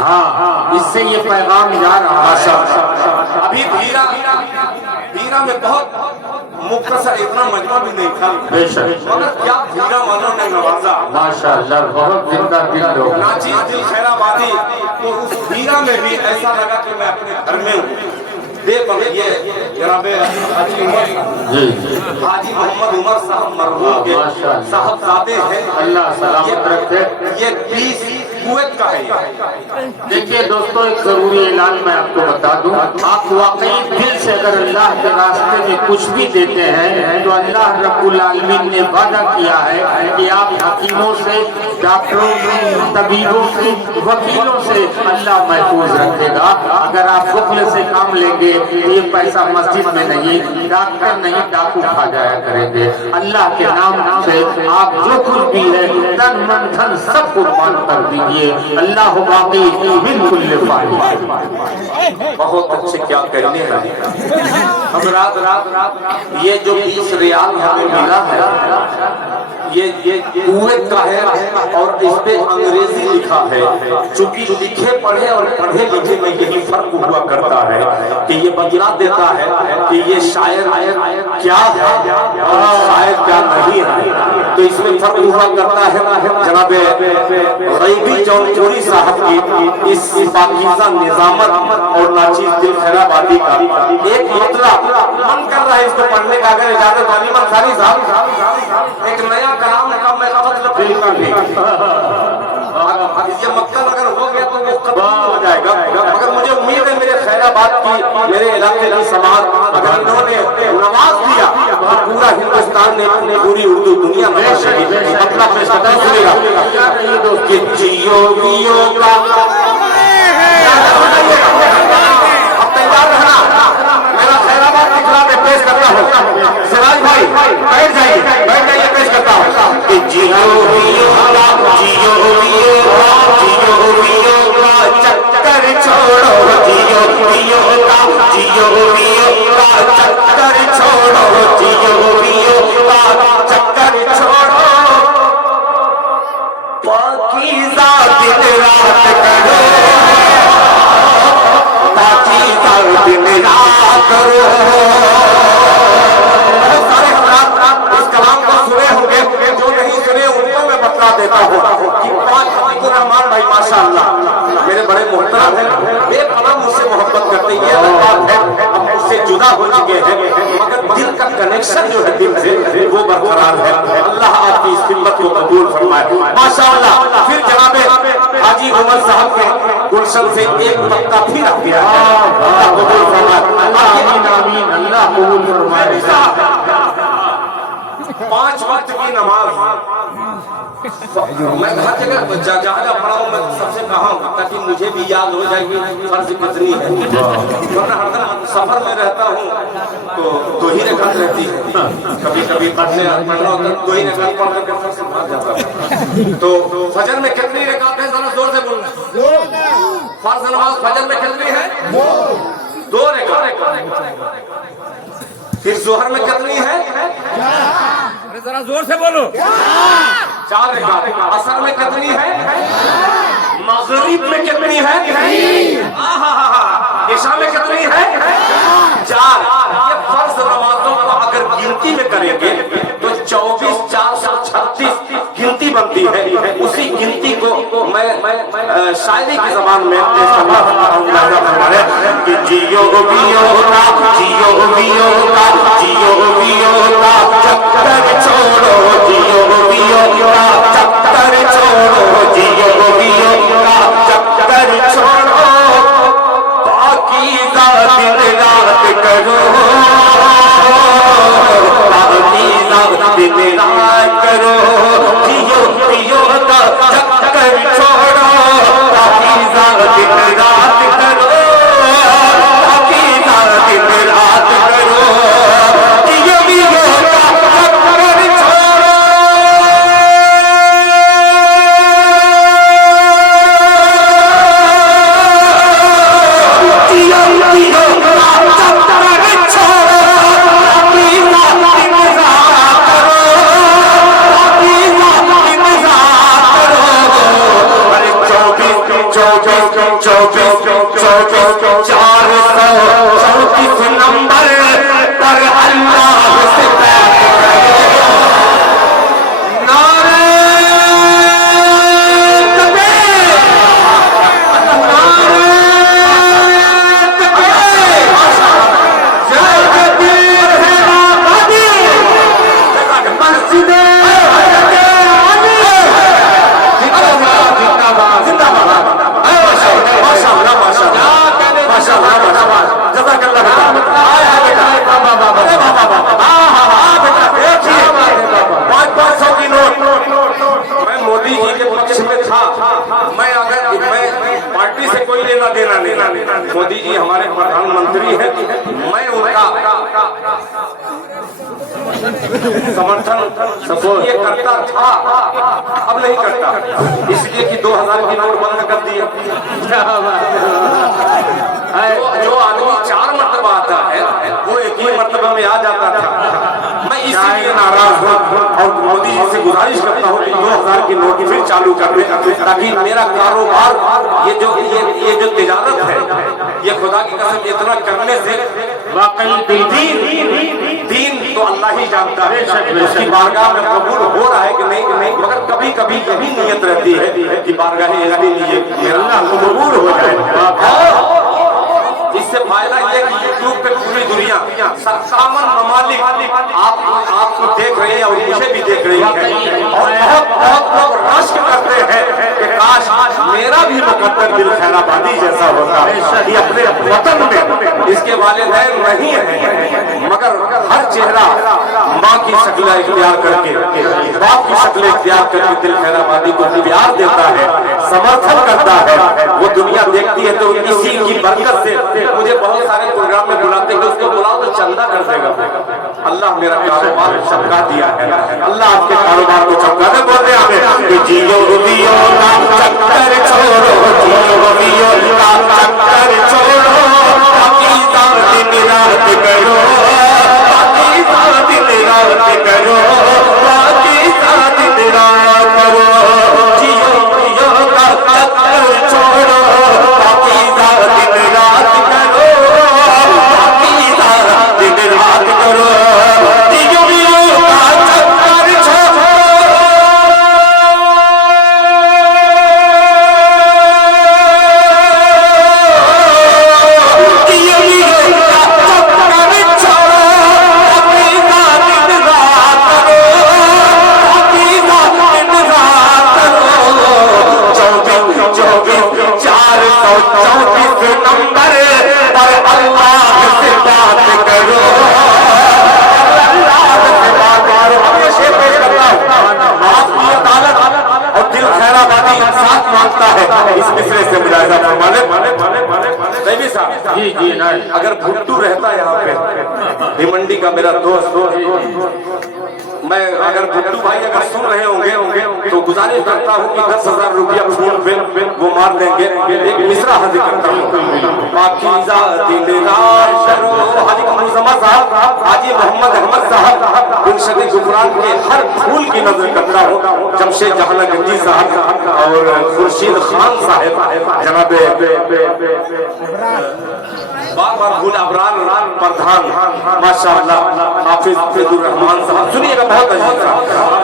ہاں، اس سے یہ پیغام جا رہا ہے۔ ابھی بھیرا میں بہت مختصر اتنا مجمع بھی نہیں تھا، بے شک، مگر کیا بھیرا والوں نے نوازا، ماشاءاللہ، بہت زندہ دل لوگ۔ ناچیز دل خیر آبادی، تو اس بھیرا میں بھی ایسا لگا کہ میں اپنے گھر میں ہوں۔ دیکھ یہ جناب حاجی محمد عمر صاحب مرحوم کے صاحبزادے ہیں، اللہ سلامت رکھے۔ یہ 20 کویت کا ہے۔ دیکھیے دوستو، ایک ضروری اعلان میں آپ کو بتا دوں، آپ واقعی دل سے اگر اللہ کے راستے میں کچھ بھی دیتے ہیں تو اللہ رب العالمین نے وعدہ کیا ہے کہ آپ حکیموں سے، ڈاکٹروں سے، طبیبوں سے، وکیلوں سے اللہ محفوظ رکھے گا۔ اگر آپ بخل سے کام لیں گے تو یہ پیسہ مسجد میں نہیں، ڈاکٹر نہیں، ڈاکو کھا جایا کریں گے۔ اللہ کے نام سے آپ جو کچھ بھی ہے تن من دھن سب قربان کر دیجیے، اللہ باقی من کل فائد۔ بہت اچھے کیا کہنے ہیں حضرات، یہ جو 20 ریال ہمیں ملا ہے یہ کویت کا ہے اور اس پہ انگریزی لکھا ہے۔ چونکہ لکھے پڑھے اور پڑھے لکھے میں یہی فرق ہوا کرتا ہے کہ یہ بتلا دیتا ہے کہ یہ شاعر کیا ہے اور شاعر کیا نہیں ہے، تو اس میں فرق ہوا کرتا ہے۔ جناب غیبی جونپوری صاحب کی اس پاکیزہ نظامت اور ناچیز دل خیر آبادی کا ایک مطلب من کر رہا ہے اس کو پڑھنے کا، اگر اجازت علی منصاری صاحب ایک نیا کلام کا میں مطلب بالکل نہیں، یہ مقصد اگر ہو گیا تو وہ ختم ہو جائے گا، مگر مجھے امید ہے میرے خیر آباد کی، میرے علاقے کی سماعت اگر انہوں نے نواز دیا تو پورا ہندوستان نے اپنی پوری اردو دنیا میں اپنا فیصلہ سنے گا کہ جیو ویو کا اب تیار رہنا۔ میرا خیر آباد کی خلاف پیش کرتا ہوں، سراج بھائی بیٹھ جائیے پیش کرتا ہوں کہ جیو ویو کا، جیو ویو کا، جیو ویو کا چکر कनेक्शन जो है दिल से वो बरकरार है। अल्लाह आपकी इस हिम्मत को कबूल फरमाए। माशाअल्लाह। फिर जनाबे हाजी उमर साहब के गुलशन से एक पत्ता फिर आ गया है। अल्लाह कबूल फरमाए। आमीन आमीन, अल्लाह कबूल फरमाए। 5 वक्त की नमाज मैं हर जगह जगह पढ़ा हूँ, मैं सबसे कहा हूँ ताकि मुझे भी याद हो जाए कि फर्ज कितनी है। वरना हरदम सफर में रहता हूँ तो 2 ही रकात रहती है, कभी कभी पढ़ना होता 2 ही रकात पढ़ करके फर्ज से भाग जाता है। तो फजर में कितनी रकात है, जरा जोर से बोलना। फर्ज नमाज फजर में कितनी है? 2 रकात। फिर जोहर में कितनी है? जरा जोर से बोलो। 4 रकात। असर में कितनी है? मगरिब में कितनी है? इशा में कितनी है? 4। ये फर्ज नमाजों को अगर गिनती में करेंगे तो 24,436 गिनती बनती है। उसी गिनती को मैं शायरी की जबान में कि जियो बियो का, जियो बियो का, जियो बियो का, चक्कर छोड़ो, जियो बियो का, चक्कर छोड़ो, जियो बियो का, चक्कर छोड़ो, पाकीज़ा दिन रात करो, पाकीज़ा दिन रात करो, जियो बियो का, चक्कर छोड़ो, पाकीज़ा दिन रात करो, पाकीज़ा दिन रात करो, जियो बियो का, चक्कर छोड़ो। जियो बियो का, चक्कर छोड़ो, पाकीज़ा दिन रात करो, पाकीज़ा दिन रात करो। अरे 434 नंबर पर अल्लाह से बात करो। नारे तकबीर, नारे तकबीर, जय कबीर है आबादी, मस्जिद मोदी जी के पक्ष में था। मैं पार्टी से कोई लेना देना नहीं, मोदी जी हमारे प्रधानमंत्री हैं, मैं उनका समर्थन ये करता था, अब नहीं करता, इसलिए कि 2000 की नोट बंद कर दिए। जो आदमी 4 मरतबा आता है वो एक ही मरतबा में आ जाता था। मैं इसलिए नाराज हूँ और मोदी जी से गुजारिश करता हूँ कि 2000 की नोट फिर चालू कर दे, ताकि मेरा कारोबार ये जो तिजारत है, ये खुदा की कसम इतना करने से वाकई दीन तो अल्लाह ही जानता है उसकी बारगाह में कबूल हो रहा है कि नहीं, मगर कभी कभी यही नियत रहती है कि बारगाह अल्लाह कबूल हो जाए। इससे फायदा ये कि यूट्यूब पे पूरी दुनिया 57 ममालिक आपको देख रही है और मुझे भी देख रही है, और बहुत लोग रश्क करते हैं कि काश मेरा भी मुकद्दर दिल खैराबादी जैसा होता है। ये अपने वतन में इसके वालिदैन नहीं है, मगर हर चेहरा माँ की शक्ल इख्तियार करके, बाप की शक्ल इख्तियार करके दिल खैराबादी को प्यार देता है, समर्थन करता है। वो दुनिया देखती है तो इसी की बरकत से मुझे बहुत सारे प्रोग्राम में बुलाते हैं, उसको बुलाओ तो चंदा कर देगा। अल्लाह मेरा कारोबार चमका दिया है, अल्लाह आपके कारोबार को चमका दे। बोलते हैं जियो बियो का चक्कर छोड़ो, जियो बियो का चक्कर छोड़ो, पाकीज़ा दिन रात करो, पाकीज़ा दिन रात करो, पाकीज़ा दिन रात करो, जियो बियो का चक्कर छोड़ो, पाकीज़ा दिन रात करो, पाकीज़ा दिन रात करो, जियो बियो का चक्कर छोड़ो। जियो बियो का चक्कर छोड़ो, पाकीज़ा इस मिसरे से मुलाहिजा फरमा ले। नहीं साहब जी जी नहीं अगर भुट्टू रहता यहाँ पे भिमंडी का मेरा दोस्त, मैं अगर भुट्टू भाई अगर सुन रहे होंगे तो गुजारिश करता हूँ कि 10,000 रुपया फोन पे वो मार देंगे। एक मिसरा हाजिर करता हूँ। पाकीज़ा दिलदार शरो हाजी कमर जमा साहब, हाजी मोहम्मद अहमद साहब, गुलशन गुफरान के हर फूल की नजर करता हूँ। जमशेद जहानागंजी साहब और खुर्शीद खान साहब, जनाबे बार भूल अबरार प्रधान माशाअल्लाह, हाफिज फैजुर रहमान साहब, सुनिएगा बहुत अजीज साहब।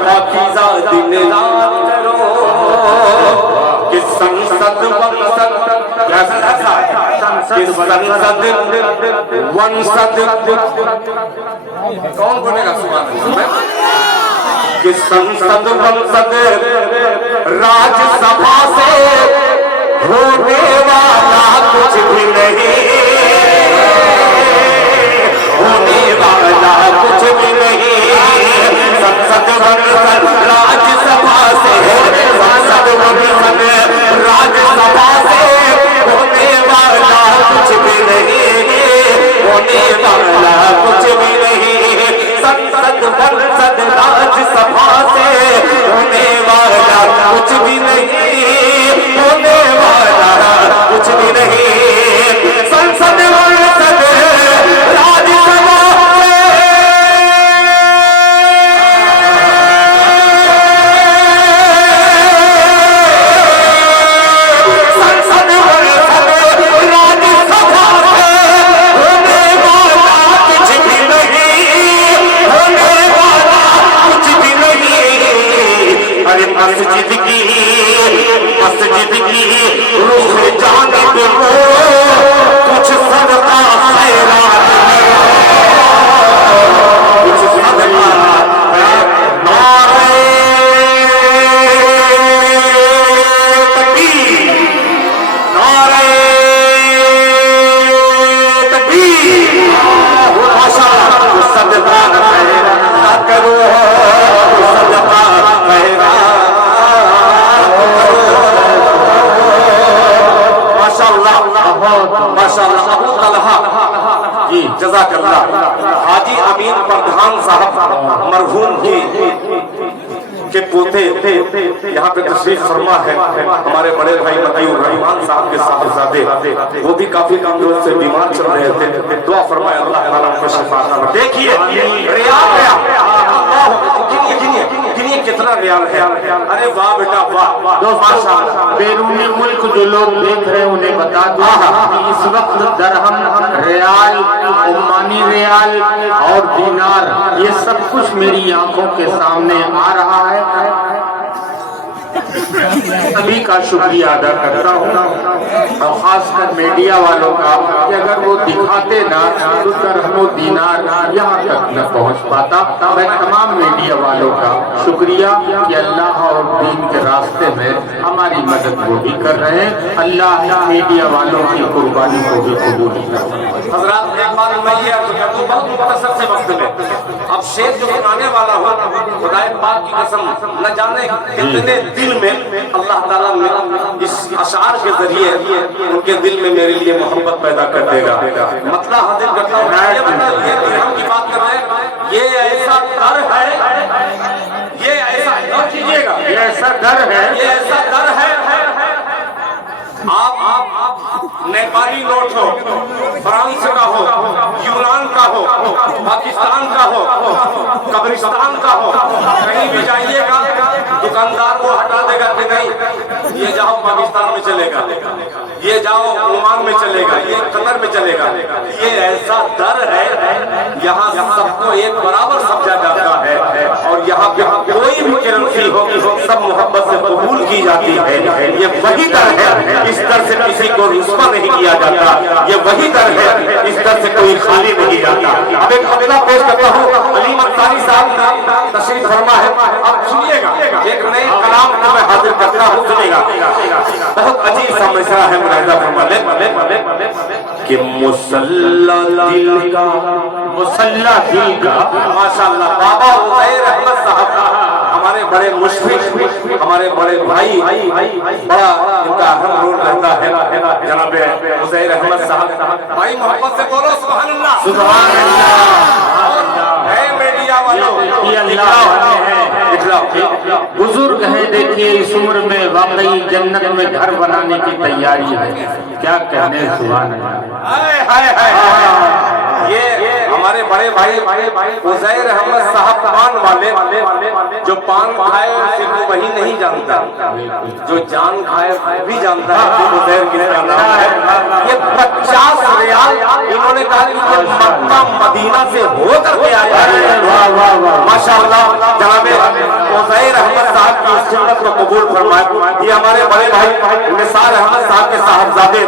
पाकीज़ा दिलदार करो कि संसद वंसद, कि संसद वंसद, कौन बोलेगा सुभान अल्लाह? कि संसद वंसद राज्यसभा से होने वाला कुछ भी नहीं, होने वाला कुछ भी नहीं। संसद वंसद राज्यसभा से, संसद वंसद राज्यसभा से होने वाला कुछ भी नहीं, होने वाला कुछ भी नहीं। संसद वंसद राज्यसभा से होने वाला कुछ भी नहीं, होने वाला कुछ भी नहीं। संसद वंसद राज्यसभा मस्जिद की रुख जानिब को कुछ सदका खैरात, कुछ सदका नारे तकबीर, नारे तकबीर, माशाअल्लाह, कुछ सदका खैरात करो, कुछ सदका खैरात माशाअल्लाह। अबू तलहा जी जज़ाकल्लाह, हाजी अमीन प्रधान साहब मरहूम के पोते यहाँ पे तशरीफ फरमा है। हमारे बड़े भाई मतीउर रहमान साहब के साहबजादे, वो भी काफी कमजोर से बीमार चल रहे थे। दुआ फरमाए अल्लाह ताला उनको शिफा अता। देखिए गिनिए कितना रियाल है। अरे वाह बेटा वाह, दोस्तों बैरूनी मुल्क जो लोग देख रहे हैं उन्हें बता दो कि इस वक्त दरहम, रियाल, ओमानी रियाल और दीनार, ये सब कुछ मेरी आंखों के सामने आ रहा है। सभी का शुक्रिया अदा करता हूँ और खासकर मीडिया वालों का कि अगर वो दिखाते ना तो दरहम दीनार यहाँ तक न पहुँच पाता। मैं तमाम मीडिया वालों का शुक्रिया कि अल्लाह और दीन के रास्ते में हमारी मदद वो भी कर रहे हैं। अल्लाह मीडिया वालों की कुर्बानी को भी कबूल करे। हजरात एक बार मैं ये अर्ज कर दूं बहुत मुख्तसर से वक्त में, अब शेर जो सुनाने वाला हो, खुदाए पाक की कसम न जाने कितने दिल में अल्लाह ताला ने इस अशार के जरिए उनके दिल में मेरे लिए मोहब्बत पैदा कर देगा। मतलब हाजिर करता हूँ, ये दिरहम की बात कर रहे हैं, ये ऐसा डर है, ये ऐसा डर कीजिएगा, ये ऐसा डर है, ये ऐसा डर है। आप नेपाली नोट हो, फ्रांस का हो, यूनान का हो, पाकिस्तान का हो, कब्रिस्तान का हो, कहीं भी जाइएगा दुकानदार को हटा देगा कि नहीं ये जाओ पाकिस्तान में चलेगा, ये जाओ ओमान में चलेगा, ये कतर में चलेगा। ये ऐसा दर है, यहाँ सबको एक बराबर समझा जाता है और यहाँ पे कोई भी करेंसी हो सब मोहब्बत से कबूल की जाती है। ये वही दर है, इस दर से किसी को रुस्वा नहीं किया जाता। ये वही दर है, इस दर से कोई खाली नहीं जाता। अब एक अगला पेश करता हूँ, अली मंसारी साहब तशरीफ फरमा है। अब सुनिएगा, एक नए कलाम को मैं हाजिर करता हूँ, सुनिएगा। बहुत अजीब सा मसला है, मुलाहिजा फरमा ले कि मुसल्ला दिल का, मुसल्ला दिल का, माशाअल्लाह बाबा उज़ैर अहमद साहब हमारे बड़े मुश्फिक, हमारे बड़े भाई, बड़ा इनका अहम रोल रहता है जनाब उज़ैर अहमद साहब। भाई मोहब्बत से बोलो सुभान अल्लाह। सुभान अल्लाह। है मीडिया वालों, ये अल्लाह है, बुजुर्ग है, देखिए इस उम्र में वाकई जन्नत में घर बनाने की तैयारी है, क्या कहने। सुभान अल्लाह। हाय हाय हाय। ये हमारे बड़े भाई उज़ैर अहमद साहब पान वाले, जो पान खाए सिर्फ वही नहीं जानता, जो जान खाए भी जानता है कि उज़ैर किसका नाम है। ये 50 रियाल इन्होंने कहा कि मक्का मदीना से होकर के आया है। माशाअल्लाह जनाब उज़ैर अहमद साहब की इस सुन्नत को कबूल फरमाए। ये हमारे बड़े भाई निसार अहमद साहब के साहबजादे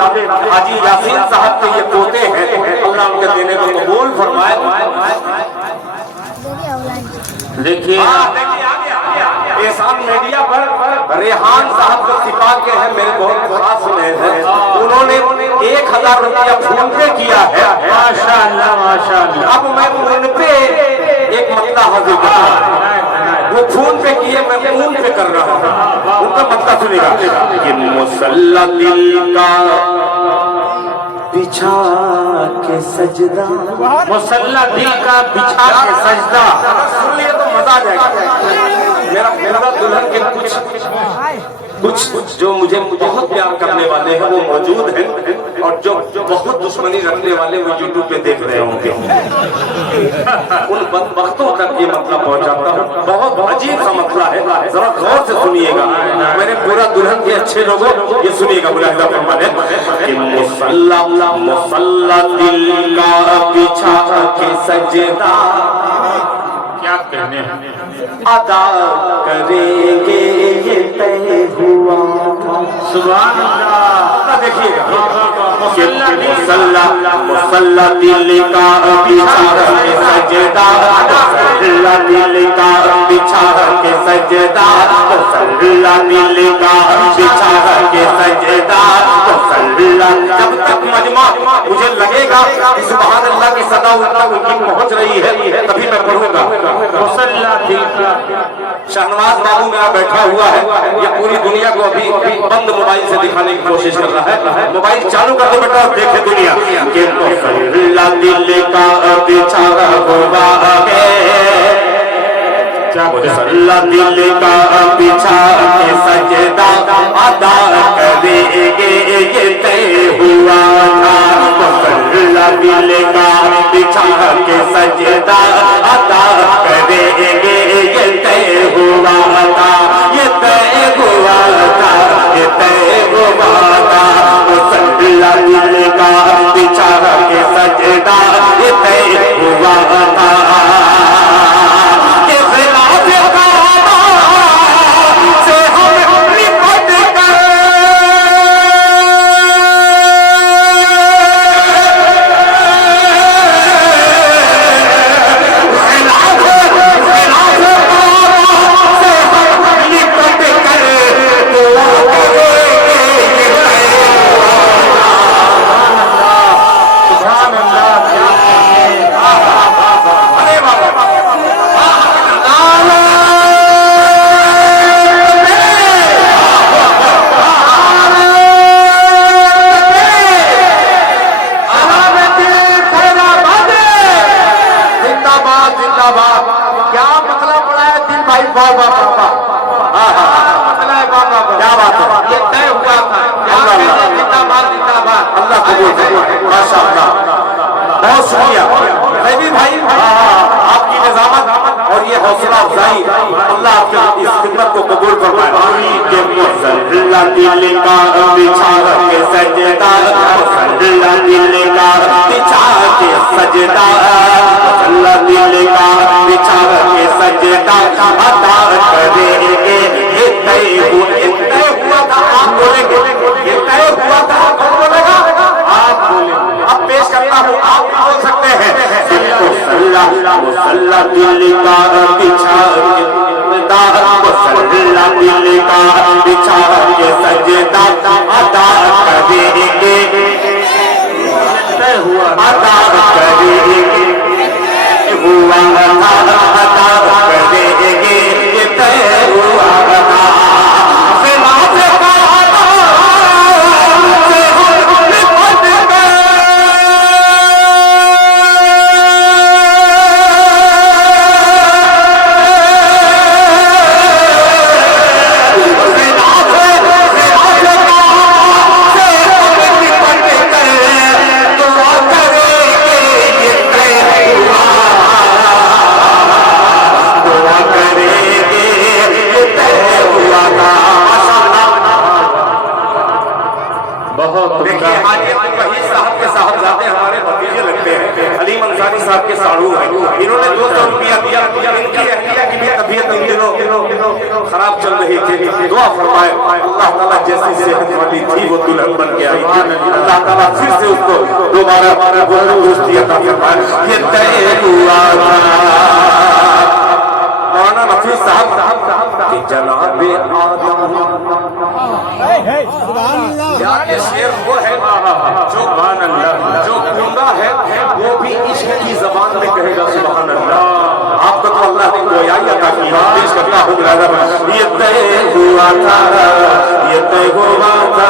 हाजी यासीन साहब के ये पोते हैं, अल्लाह उनके देने को कबूल फरमाए। देखिए एहसान मीडिया पर रेहान साहब को सिपा के हैं, मेरे बहुत खास सुने हैं, उन्होंने 1000 रुपया फोन पे किया है। माशाअल्लाह माशाअल्लाह। अब मैं उन पे एक मसला हाजिर कर रहा हूं, वो फोन पे किए, मैं फोन पे कर रहा हूँ, उनका मसला सुनेगा कि मुसल्ला दिल का बिछा के सजदा, मुसल्ला दिल का बिछा के सजदा, सुन लिए तो मजा आ जाएगा। मेरा दुल्हन के कुछ जो मुझे बहुत प्यार करने वाले हैं वो मौजूद हैं, और जो बहुत दुश्मनी रखने वाले वो यूट्यूब पे देख रहे होंगे। उन बदबख्तों तक ये मतलब पहुंचाता हूँ। बहुत अजीब सा मसला है, जरा गौर से सुनिएगा। मैंने पूरा दुल्हन के अच्छे लोगों ये सुनिएगा। मुलाहिजा फरमाने कि मुसल्ला मुसल्ला दिल का बिछा के सजदा, क्या कहने। अदा करेंगे ये तय हुआ था। सुभान अल्लाह। देखिएगा मुसल्ला दिल का बिछा के सजदा, मुसल्ला दिल का बिछा के सजदा, मुसल्ला दिल का बिछा के सजदा, मुसल्ला। जब तक मजमा मुझे लगेगा कि सुभान अल्लाह की सदा उनकी पहुंच रही है, तभी मैं पढ़ूंगा। मुसल्ला दिल का। शहनवाज बाबू मेरा बैठा हुआ है, ये पूरी दुनिया को अभी बंद मोबाइल से दिखाने की कोशिश कर रहा है। मोबाइल चालू कर दो बेटा, देखे दुनिया कि मुसल्ला दिल का बिछा हुआ है, मुसल्ला दिल का बिछा के सजदा, अदा करेंगे ये तय हुआ था। मुसल्ला दिल का बिछा के सजदा, अदा करेंगे ये तय हुआ था, ये तय हुआ था, ये तय हुआ था। मुसल्ला दिल का बिछा के सजदा, ये तय हुआ था। बहुत शुक्रिया भाई, आपकी निजामत और ये हौसला अफजाई, अल्लाह आपकी इस खिदमत को कबूल फरमाए। कि मुसल्ला दिल का बिछा के सजदा, मुसल्ला दिल का बिछा के सजदा, मुसल्ला दिल का बिछा के सजदा, अदा करेंगे ये तय हुआ था। आप बोलेंगे ये तय हुआ था, कौन बोलेगा? आप बोलेंगे। अब पेश करता हूँ, आप बोल सकते हैं। मुसल्ला दिल का बिछा के सजदा, मुसल्ला दिल का बिछा के सजदा, अदा करेंगे अदा करेंगे हुआ था, अदा करेंगे ये तय बहुत देखिए हाजी अब्दुल वहीद साहब के साहबजादे हमारे भतीजे लगते हैं, हलीम अंसारी साहब के साड़ू हैं। इन्होंने 200 रुपया दिया। इनकी अहलिया की भी तबीयत इन दिनों खराब चल रही थी। दुआ फरमाए अल्लाह ताला जैसी सेहत वाली थी वो दुल्हन बन के आई, अल्लाह ताला फिर से उसको दोबारा दोस्ती अता फरमाए। ये तय हुआ मौलाना नफीस साहब कि जनाबे आदम ये शेर वो है जो गूंगा है वो भी इश्क की जबान में कहेगा सुभान अल्लाह। आपको तो अल्लाह ने गोयाई अता की है। पेश करता हूँ ये तय हुआ था, ये तय हुआ था।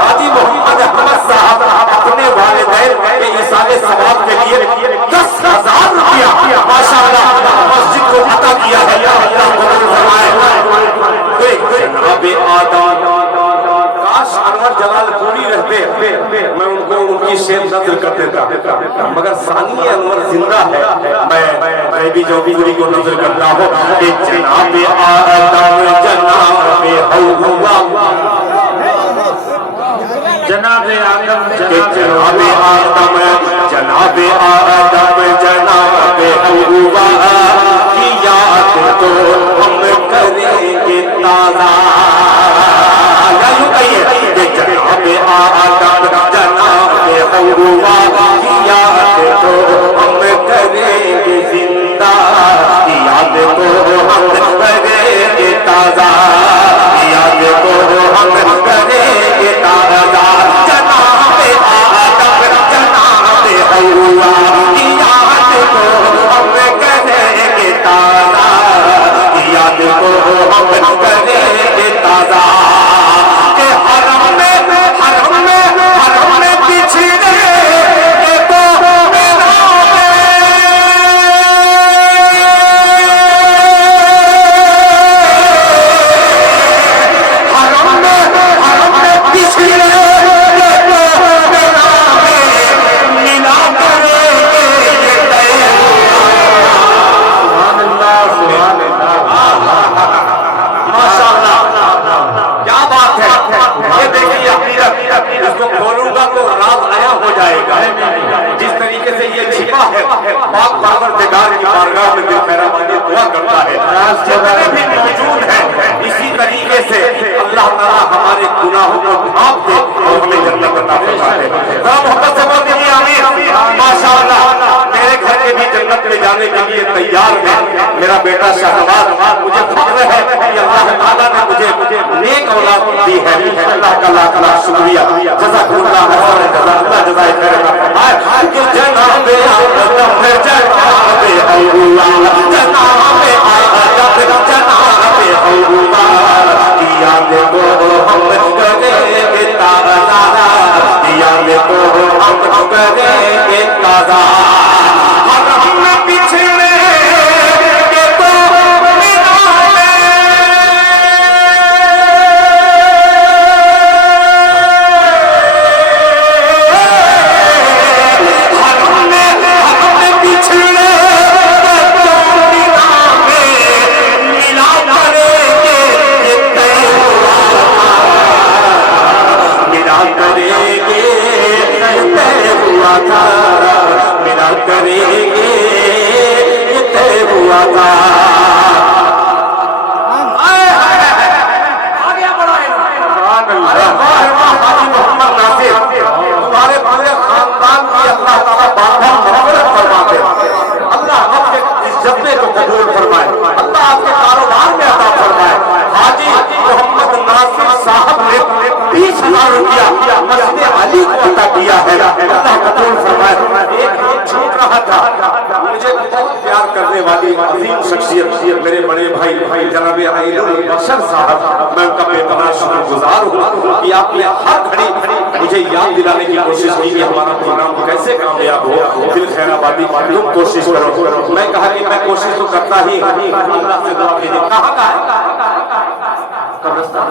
हाजी मोहम्मद अहमद साहब अपने वालिदैन के इसाले सवाब के लिए 10,000 रुपया माशाअल्लाह मस्जिद को अता किया है। अल्लाह कबूल फरमाए। जनाबे आदम काश अनवर जलाल पूरी रहते, मैं उनको उनकी शेर नज़र कर देता, मगर सानी अनवर जिंदा है। मैं भी जो बिजली को नजर करता हूँ। जनाबे आदम जनाबे हवा जनाबे आदम जनाबे आदम जनाबे आदम जनाबे हवा की याद तो हम करेंगे ताज़ा। जनाबे आदम जनाबे हवा की याद तो हम करेंगे जिंदा, याद तो हम करेंगे ताज़ा, याद तो हम करेंगे ताज़ा। जनाबे आदम जनाबे हवा की याद तो हम करेंगे ताज़ा, याद तो हम करेंगे ताज़ा। हरम में पिछड़े तो इसको खोलूंगा तो राज आया हो जाएगा। जिस तरीके से ये छिपा है पाक परवरदिगार की बारगाह में दिल मेहरबानी दुआ करता है, जितने भी मौजूद हैं इसी तरीके से अल्लाह ताला हमारे गुनाहों को ढांप दे और हमें जन्नत अता फरमाए। जरा मोहब्बत से बोल दीजिए आमीन। माशाअल्लाह मेरे घर के भी जन्नत में जाने के लिए तैयार है मेरा बेटा शहबाज। मुझे फख्र है कि अल्लाह ताला ने मुझे नेक औलाद दी है। अल्लाह का लाख लाख शुक्रिया। जज़ाकुमुल्लाह खैर जज़ा जज़ाए खैर का फरमाए कि जनाबे आदम जनाबे हवा जनाबे आदम जनाबे हवा की याद को हम करेंगे ताज़ा, याद को हम करेंगे ताज़ा। हरम में पिछड़े मेरे बड़े भाई जनाबे आइनुल बशर साहब, मैं उनका बेपनाह शुक्रगुजार हूँ कि आपने हर घड़ी मुझे याद दिलाने की कोशिश की कि हमारा प्रोग्राम कैसे कामयाब हो। फिर खैराबादी तुम कोशिश करो। मैं कहा कि मैं कोशिश तो करता ही अल्लाह से दुआ कीजिए। कहाँ का है कब्रिस्तान?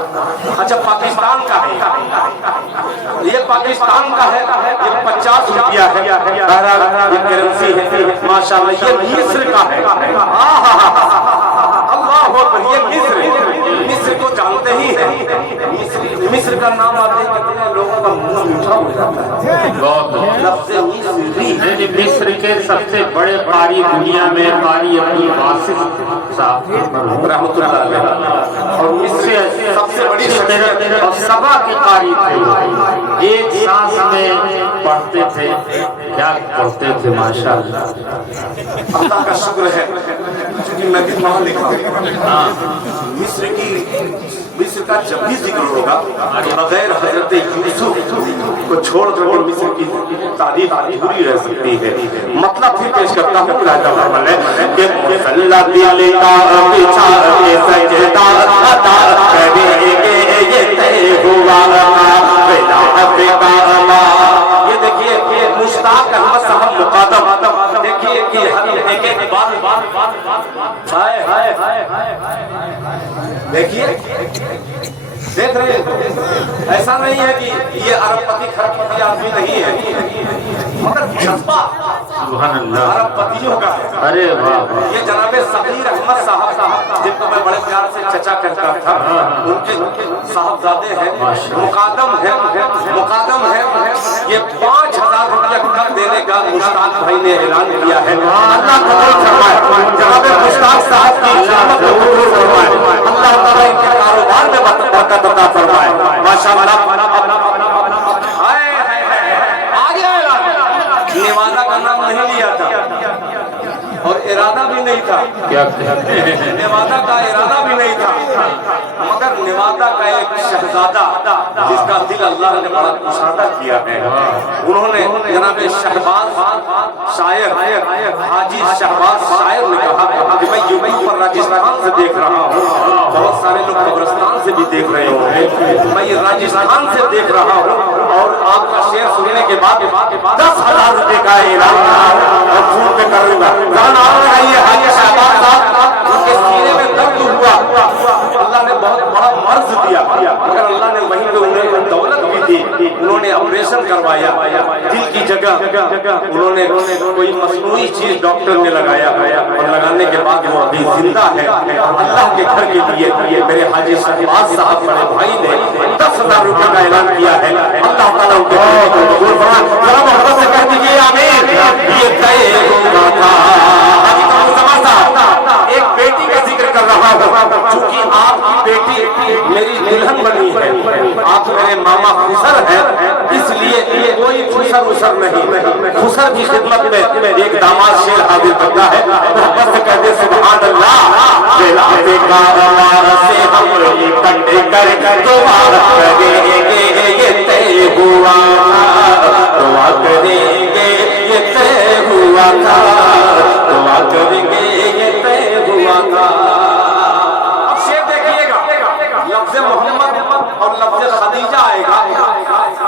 अच्छा पाकिस्तान का है, ये पाकिस्तान का है। ये 50 रुपया है, बहरहाल ये करेंसी है माशाल्लाह। ये मिस्र का है। अल्लाह ये मिस्र को जानते ही है। मिस्र का नाम आते कितने लोग का मुंह मीठा हो जाता है। बहुत लफ्ज़ मिस्री मिस्र के सबसे बड़े कारी दुनिया में कारी अब्दुल बासित साहब रहमतुल्लाह अलैह और मिस्र सबसे बड़ी शख्सियत और सभा के कारी थे, एक सांस में पढ़ते थे, क्या पढ़ते थे माशाअल्लाह। अल्लाह का शुक्र है क्योंकि मैं भी वहाँ लिखा मिस्र का जब भी जिक्र होगा बगैर हजरत यूसुफ को छोड़ कर मिस्र की तारीफ अधूरी रह सकती है। मतलब फिर पेश करता हूँ कि मुसल्ला दिल का बिछा के सजदा अता करेंगे ये तय हुआ ये देखिए मुश्ताक अहमद साहब मुकादम देखिए कि एक एक बार हाय हाय हाय देखिए देख रहे हैं ऐसा नहीं है कि ये अरबपति खरबपति आदमी नहीं है मगर जज्बा अरबपतियों का है। अरे वाह, ये जनाबे सबीर अहमद साहब जिनको मैं बड़े प्यार से चचा कहता था उनके साहबजादे हैं मुकादम है ये 5,000 रुपया कम देने का मुश्ताक भाई ने ऐलान किया है। अल्लाह कबूल फरमाए जनाबे मुश्ताक साहब की इजाजत कबूल फरमाए। अल्लाह ताला इनके कारोबार में बरकत अता फरमाए माशाअल्लाह। आगे ऐलान नेवादा का नाम नहीं लिया था और इरादा भी नहीं था, नेवादा का इरादा भी नहीं था मगर नेवादा का एक शहजादा जिसका दिल अल्लाह ने बड़ा कुशादा किया है उन्होंने जनाब शहबाज शायर हाजी शहबाज शायर ने कहा कि मैं यूपी पर राजस्थान से देख रहा हूँ, बहुत सारे लोग कब्रिस्तान से भी देख रहे होंगे, मैं ये राजस्थान से देख रहा हूँ और आपका शेर सुनने के बाद 10,000 रुपए का ऐलान और फोन पे करूंगा। हाजी शहबाज साहब उनके सीने में दर्द हुआ, अल्लाह ने बहुत बड़ा मर्ज दिया मगर अल्लाह ने वहीं पे उन्हें दौलत भी दी। उन्होंने ऑपरेशन करवाया दिल की जगह उन्होंने कोई मसनूई चीज डॉक्टर ने लगाया और लगाने के बाद वो अभी जिंदा है। अल्लाह के घर के लिए मेरे हाजी शहबाज साहब बड़े भाई ने 10,000 रुपए का ऐलान किया है। अल्लाह ताला उनके कबूल फरमाए। जरा मोहब्बत से कह दीजिए आमीन। ये तय होगा था एक बेटी का जिक्र कर रहा हूँ चूंकि आपकी बेटी मेरी दुल्हन बनी है, आप मेरे मामा खुसर है, इसलिए कोई खुसर उसर नहीं, खुसर की खिदमत में एक दामाद शेर हाजिर करता है। मोहब्बत से कहते सुभान अल्लाह से हम कंडे कर दुआ करेंगे ये तय हुआ दुआ करेंगे ये तय हुआ था दुआ करेंगे ये तय हुआ था। अब शेर देखिएगा लफ्ज़ मोहम्मद और लफ्ज़ खदीजा आएगा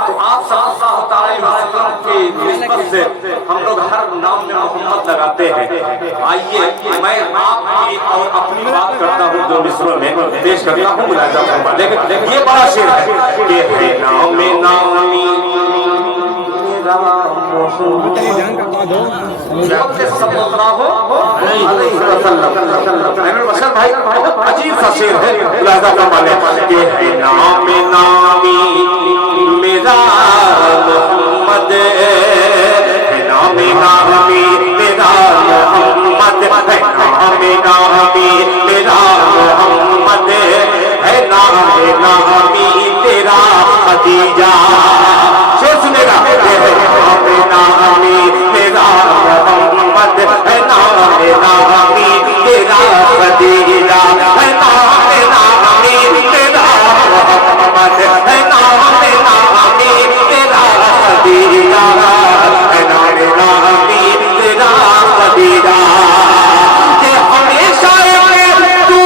तो आप सल्लल्लाहु अलैहि वसल्लम की निस्बत से हम लोग हर नाम में मोहम्मद लगाते हैं। आइए मैं आपकी और अपनी बात करता हूँ दो मिसरों में पेश करता हूँ मुलाजा फरमा। लेकिन ये बड़ा शेर है कि नाम में नामी भाई अजीब सा शेर है नाम नामी मेरा मोहम्मद नाम नामी मेरा मोहम्मद नाम नामी मेरा मोहम्मद है नाम नामी तेरा खदीजा। सुनेगा नामी मेरा मोहम्मद है नाम नामी तेरा खदीजा है नाम नामी तेरा मोहम्मद है नाम नामी तेरा खदीजा है नाम नामी तेरा खदीजा। हमेशा तू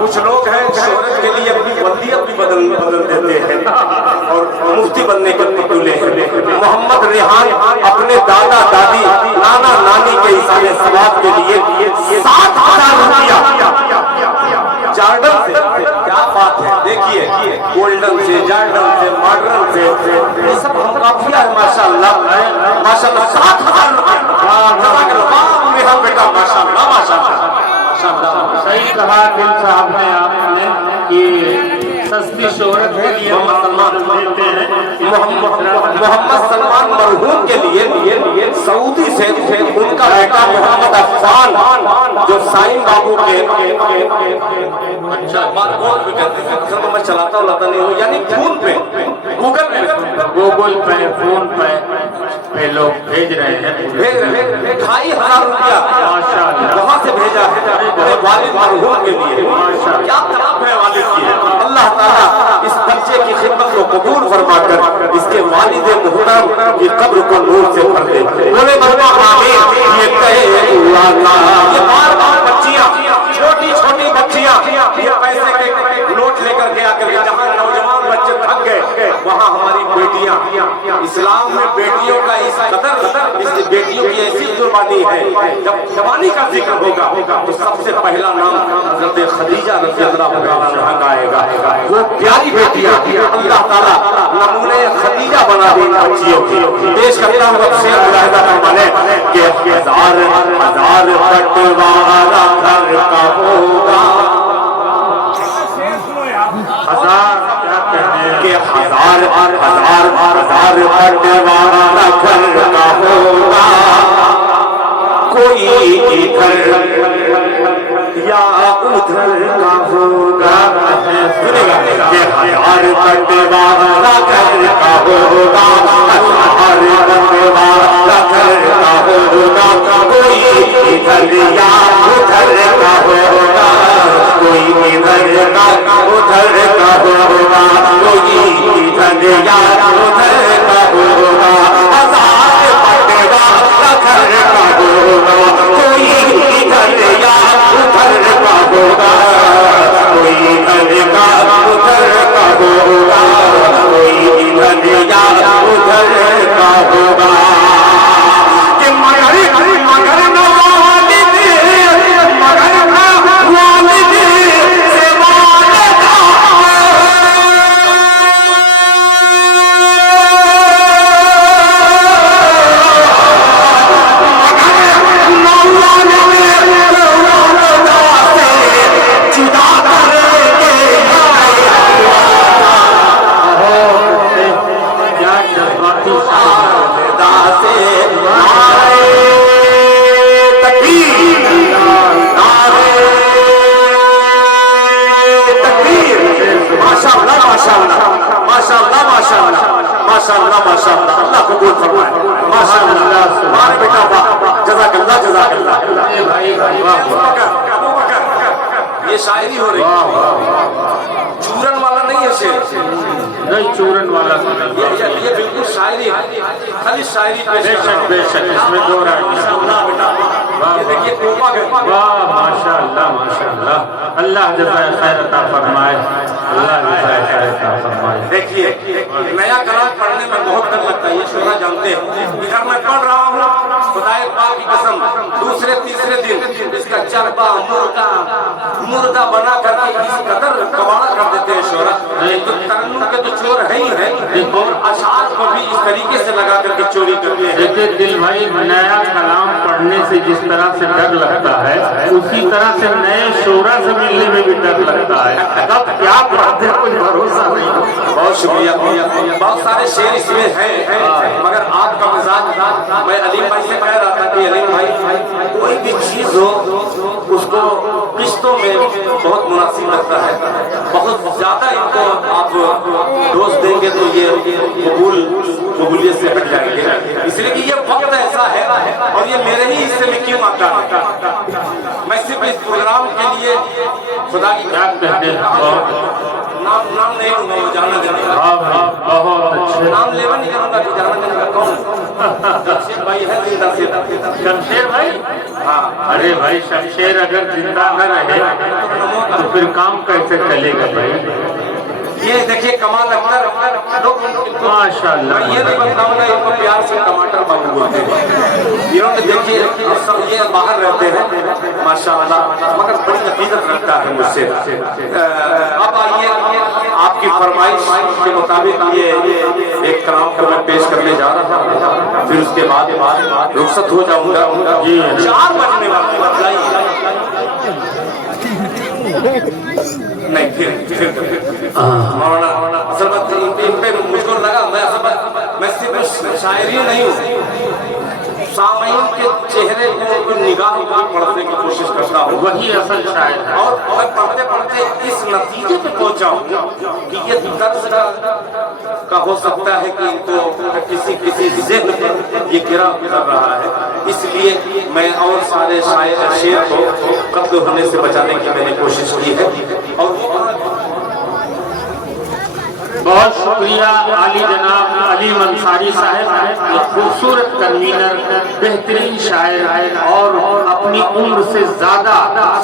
कुछ लोग हैं शोहरत के लिए अपनी वल्दियत भी मुफ्ती बनने के पटुले हैं। मोहम्मद रेहान अपने दादा दादी नाना नानी के हिसाब सवाब के लिए 7,000 रुपया जॉर्डन से, क्या बात है, देखिए गोल्डन से, जॉर्डन से, मॉडर्न से, ये सब हम काफिया है माशाल्लाह माशाल्लाह। 7,000 रुपया मेरा बेटा माशाल्लाह माशाल्लाह माशाल्लाह। सही कहा दिल साहब ने आपने कि सस्ती शोहरत है ये मुसलमान देते हैं। मोहम्मद सलमान मरहूम के लिए सऊदी से उनका बेटा मोहम्मद अफसान जो साईं बाबू के अच्छा बात बहुत भी कहते हैं, असल में मैं चलाता हूँ लता नहीं हूँ, यानी फोन पे गूगल पे फोन पे लोग भेज रहे हैं, 2,500 रुपया माशाअल्लाह वहाँ से भेजा है अपने वालिद मरहूम के लिए। क्या तड़प है वालिद की, अल्लाह ताला इस बच्चे की खिदमत को कबूल फरमाकर इसके वालिद मुहतरम की कब्र को नूर से भर दे। बोले मरवा आमीन। ये कहे ये बार बच्चियां, छोटी छोटी बच्चियां ये पैसे के नोट लेकर के आकर जहाँ नौजवान बच्चे थक गए वहाँ हमारी बेटियां, इस्लाम में बेटियों का इस कदर, इस बेटियों की ऐसी कुर्बानी है। जब जवानी का जिक्र होगा तो सबसे पहला नाम हज़रत खदीजा रज़ियल्लाहु अन्हा का आएगा। वो प्यारी बेटियां अल्लाह ताला नमूने खदीजा बना दी बच्चियों की। पेश करता हूँ अब शेर मुलाहिजा फरमाने कि हजार हजार बंटवारा घर का होगा, हजार क्या कहने कि हजार हजार हजार बंटवारा घर का होगा, कोई इधर या उधर का होगा। सुनेगा कि हजार बंटवारा घर का होगा, हजार बंटवारा घर का होगा, कोई इधर या उधर का होगा, कोई इधर का उधर का होगा, कोई इधर या उधर का होगा। हजार बंटवारा घर का होगा, कोई इधर या उधर का होगा, कोई इधर का उधर का होगा, कोई इधर या उधर का होगा। कि मगर न वालिद, मगर न वालिद से वालिदा, माशाअल्लाह माशाअल्लाह, अल्लाह कबूल फरमाए। माशाअल्लाह, हमारे बेटा जज़ाकल्लाह जज़ाकल्लाह। ये शायरी हो रही है, चूरन वाला नहीं है शेर, नहीं चूरन वाला ये बिल्कुल शायरी है, खाली शायरी पे बेशक बेशक इसमें दो राय ये देखिए टोपा गया। वाह माशाअल्लाह माशाअल्लाह, अल्लाह जज़ाए खैर अता फरमाए, अल्लाह जज़ाए खैर अता फरमाए। देखिए नया कलाम पढ़ने में बहुत डर लगता है, ये शोरा जानते हैं। इधर मैं पढ़ रहा हूँ खुदाए पाक की कसम, दूसरे तीसरे दिन इसका चरबा मुर्दा बना करके इस कदर कबाड़ा कर देते हैं शोरा। तो तरन्नुम के तो चोर है ही है, और अशार को भी इस तरीके से लगा करके चोरी करते हैं। देखिए दिल भाई, नया कलाम पढ़ने से जिस तरह से डर लगता है, उसी तरह से नए शोरा से मिलने में भी डर लगता है। कब क्या पढ़ते कोई भरोसा नहीं। बहुत शुक्रिया, बहुत सारे शेर इसमें हैं, मगर आपका मिजाज, मैं अलीम भाई से कह रहा था कि अलीम भाई कोई भी चीज हो उसको किस्तों में बहुत मुनासिब लगता है, बहुत ज्यादा इनको आप डोज देंगे तो ये कबूलियत से हट जाएंगे। इसलिए कि ये वक्त ऐसा है और ये मेरे ही हिस्से में क्यों आता है। मैं सिर्फ इस प्रोग्राम के लिए खुदा की क्या कहते हैं, नाम नहीं लूंगा, वो जाना देने बहुत अच्छे नाम लेवा नहीं करूंगा कि जाना देने का कौन शमशेर भाई है जिंदा से। शमशेर भाई, हाँ अरे भाई शमशेर अगर जिंदा न रहे तो फिर काम कैसे चलेगा भाई। ये देखिए कमाल अख्तर लोग माशाल्लाह। ये नहीं बताऊंगा, इनको प्यार से टमाटर बाबू बोलते हैं। इन्होंने देखिए सब ये बाहर रहते हैं माशाल्लाह, मगर बड़ी अकीदत रखता है मुझसे। अब आइए आपकी फरमाइश के मुताबिक ये एक कलाम को मैं पेश करने जा रहा हूँ, फिर उसके बाद रुखसत हो जाऊंगा। 4 बजने वाले बताइए नहीं फिर मौलाना असल बात इन पे मुझको लगा मैं सिर्फ शायरी नहीं हूँ, सामईन के चेहरे को निगाह पढ़ने की कोशिश करता हूँ, वही असल शायर है। और मैं पढ़ते पढ़ते इस नतीजे पे पहुंचा हूँ कि ये दर्द का हो सकता है कि इनको किसी ज़हन पर ये गिरा गुजर रहा है, इसलिए मैं और सारे शेर को कत्ल होने से बचाने की मैंने कोशिश की है। और बहुत शुक्रिया आली जनाब अली मंसारी साहब, एक खूबसूरत कन्वीनर, बेहतरीन शायर और अपनी उम्र से ज्यादा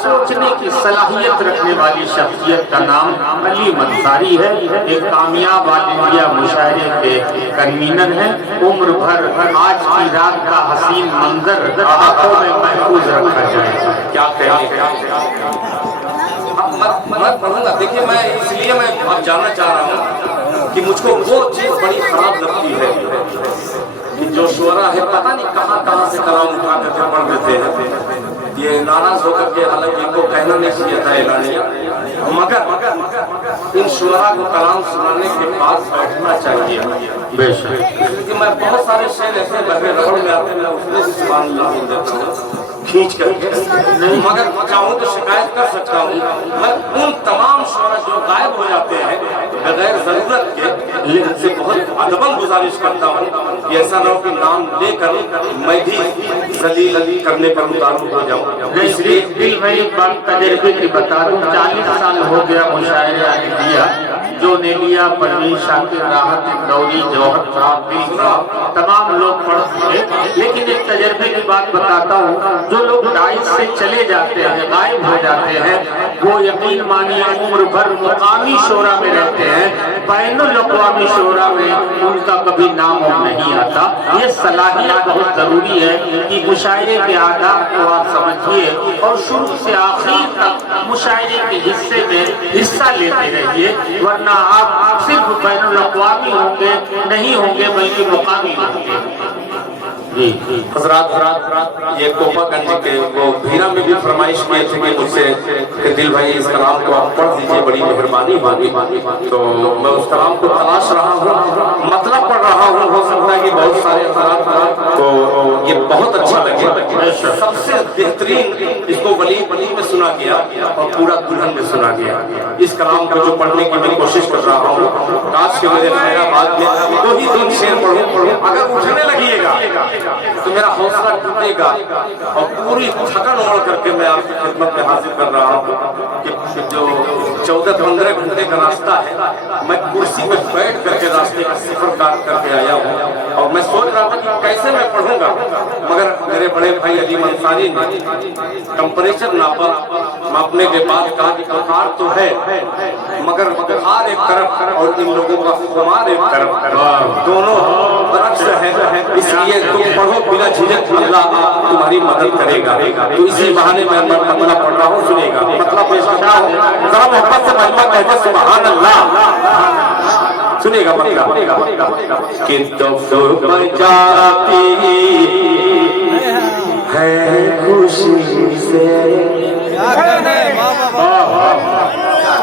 सोचने की सलाहियत रखने वाली शख्सियत का नाम अली मंसारी है। एक कामयाब ऑल इंडिया मुशायरे के कन्वीनर हैं। उम्र भर आज की रात का हसीन मंजर आंखों में महफूज रखा जाए। क्या कहें मैं पढ़ूंगा। देखिए मैं इसलिए मैं अब जानना चाह रहा हूँ कि मुझको वो चीज बड़ी खराब लगती है कि जो शुरा है पता नहीं कहाँ से कलाम उठा करके पढ़ देते हैं। ये नाराज होकर के, हालांकि इनको कहना नहीं चाहिए था एलानिया, मगर इन शुरा को कलाम सुनाने के बाद बैठना चाहिए। बेशक क्योंकि मैं बहुत सारे शेर ऐसे लगे रबड़ में आते हैं, मैं उसमें भी सुभान अल्लाह बोल देता हूँ खींच करके, नहीं मगर चाहूँ तो शिकायत कर सकता हूँ। मैं उन तमाम शुरा जो गायब हो जाते हैं बगैर जरूरत के, इनसे बहुत अदबन गुजारिश करता हूँ कि ऐसा ना हो कि नाम लेकर मैं भी जलील करने पर उतारू हो जाऊँ। इसलिए मैं एक बात तजर्बे की बता दूं, 40 साल हो गया मुशायरा लिया, जो ने लिया परवीन शाकिर, राहत इंदौरी, जौहर साहब, पीर साहब, तमाम लोग पढ़ चुके। लेकिन एक तजर्बे की बात बताता हूँ, जो लोग डाइस से चले जाते हैं, गायब हो जाते हैं, वो यकीन मानिए उम्र भर मुकामी शोरा में रहते हैं, बैनुल अक़वामी शोरा में उनका कभी नाम नहीं आता। ये सलाहियत बहुत जरूरी है कि मुशायरे के आदाब को आप समझिए और शुरू से आखिर तक मुशायरे के हिस्से में हिस्सा लेते रहिए, वरना आप सिर्फ बैनुल अक़वामी होंगे नहीं होंगे बल्कि मुकामी होंगे। हजरात ये कोपागंज के वो भीरा में भी फरमाइश किए थे कि मुझसे कि दिल भाई इस कलाम को आप पढ़ दीजिए, बड़ी मेहरबानी होगी। तो मैं उस कलाम को तलाश रहा हूँ, मतलब पढ़ रहा हूँ। हो सकता है कि बहुत सारे हजरात को ये बहुत अच्छा लगे। सबसे बेहतरीन इसको वली में सुना गया और पूरा दुल्हन में सुना गया। इस कलाम को जो पढ़ने की मैं कोशिश कर रहा हूँ, काश के मेरे हैदराबाद में 2 शेर पढ़ूं। अगर उठने लगिएगा तो मेरा हौसला टूटेगा और पूरी थकन ओढ़ करके मैं आपकी खिदमत में हाजिर कर रहा हूँ कि जो 14-15 घंटे का रास्ता है, मैं कुर्सी में बैठ करके रास्ते का सफर काट करके आया हूँ। और मैं सोच रहा था कि कैसे मैं पढ़ूंगा, मगर मेरे बड़े भाई अली मंसारी ने टेम्परेचर मापने के बाद कहा कि बुखार तो है मगर बुखार एक तरफ और इन लोगों का खुमार एक तरफ, दोनों तरफ से है, इसलिए तुम पढ़ो बिना झिझक, अल्लाह तुम्हारी मदद करेगा। तो इसी बहाने मैं मतलब पढ़ रहा हूँ, सुनेगा मतलब पेश कर रहा हूँ। जरा मोहब्बत से महिमा कहते सुभान अल्लाह, सुनेगा मतलब कि तब बजाती है खुशी से,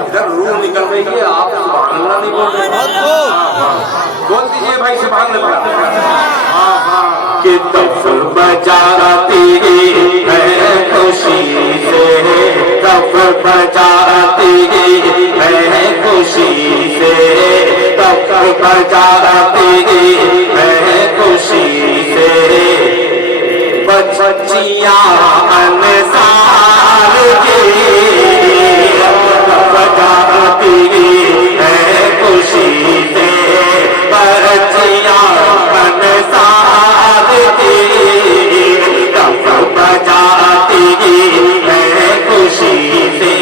इधर रूह निकल रही है, आप सुभान अल्लाह नहीं बोल रहे, बोल दीजिए भाई सुभान अल्लाह। कि तब बजाती है खुशी से, तब बजाती है खुशी से, तब बजाती है खुशी से बच्चियां अनसार की, बजाती है खुशी से बच्चियां अनसार की, तब बजाती है खुशी से।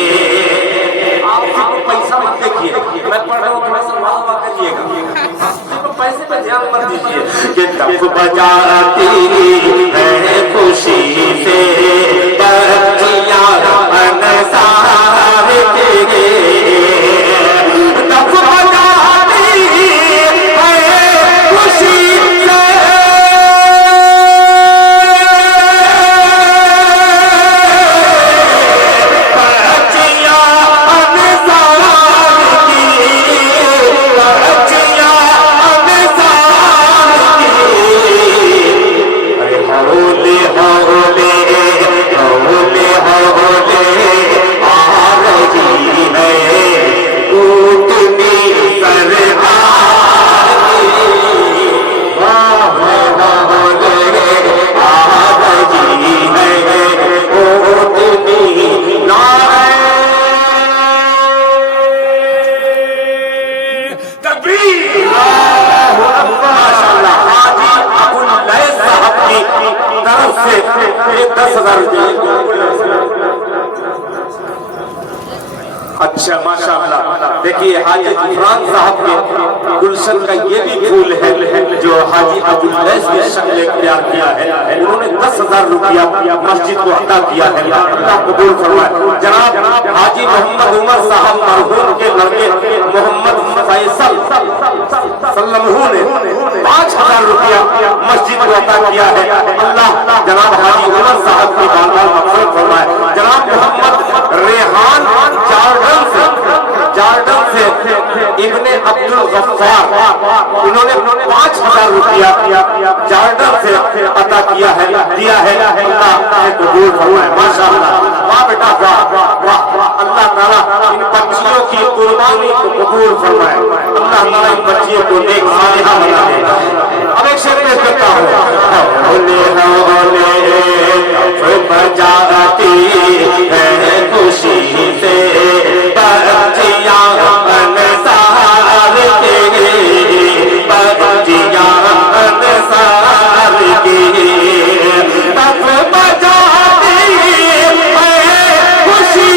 आप पैसा मत देखिए, मैं पढ़ रहा हूँ دف بجاتی ہے خوشی سے بچیاں انصار کے دف بجاتی ہے خوشی سے اچھا ماشاءاللہ دیکھیے حاجی عمران صاحب کے گلشن کا یہ بھی پھول ہے جو حاجی عبداللیث کی شکل اختیار کیا ہے انہوں نے 10,000 روپیہ مسجد کو عطا کیا ہے اللہ قبول فرمائے جناب حاجی محمد عمر صاحب مرحوم کے لڑکے محمد فیصل سلمہ نے 5,000 روپیہ مسجد کو عطا کیا ہے اللہ جناب حاجی عمر صاحب کی بارگاہ مغفرت فرمائے جناب محمد ریحان جارڈن سے ابن عبدالغفار انہوں نے 5,000 روپیہ جارڈن سے عطا کیا ہے دیا ہے اللہ قبول فرمائے ماشاءاللہ واہ بیٹا واہ اللہ تعالیٰ ان بچیوں کی قربانی کو قبول فرمائے اللہ تعالیٰ ان بچیوں کو نیک صالحہ بنا دے اب ایک شعر پیش کرتا ہوں بجاتی ہے خوشی سے بچیاں انصار کے بچیاں انصار کی دف بجاتی ہے خوشی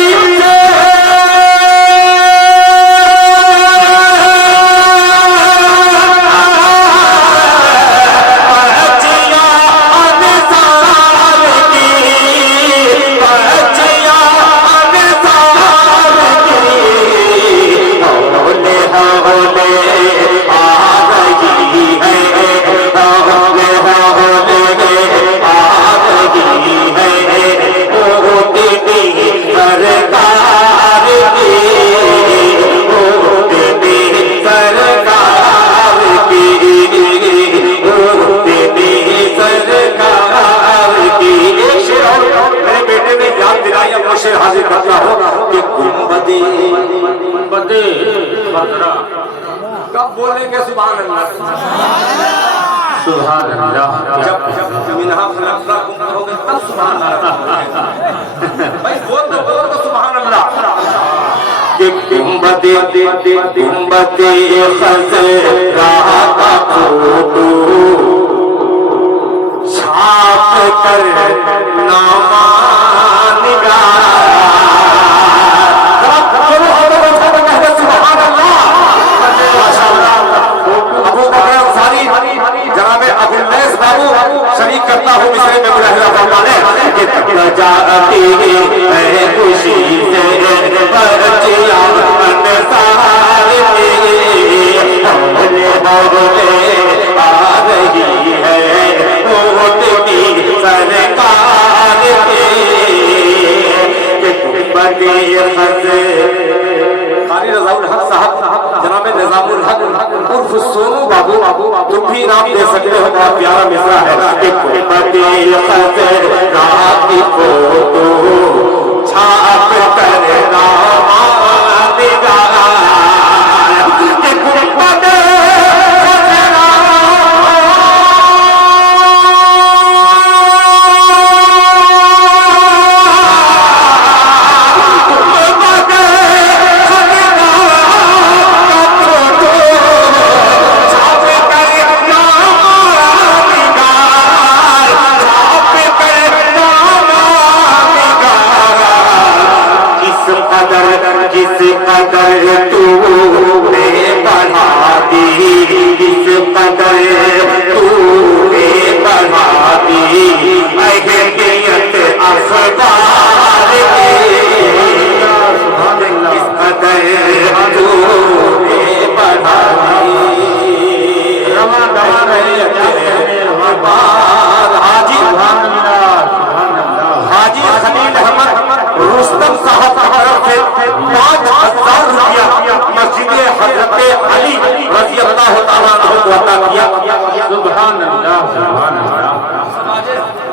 سے حاضر کرتا ہوں کہ گنبدے خضرا کب بولیں گے سبحان اللہ سبحان اللہ جب منہا خلقناکم کرو گے تب سبحان اللہ بھائی بول دو سبحان اللہ کہ گنبدے خضرا کا فوٹو چھاپ کر نامہ شریک کرتا ہوں مصرے میں ملاحظہ فرمانے کہ تک جاتی ہے خوشی سے بچیاں انصار کی بولے آ رہی ہے اٹھتی سرکار کی کہ بڑی خزر قاری رضا الحق صاحب جناب نظام الحق عرف سونو بابو تم بھی نام دے سکتے ہو بہت پیارا مصرع ہے کہ بڑی خزر رات کی فوٹو چھاپ کر نامہ نگار کہ بڑی रुस्तम साहब की तरफ से 5,000 रुपया मस्जिद हजरत अली रजी अल्लाह तआला अन्हु को अता किया। सुभान अल्लाह, सुभान अल्लाह।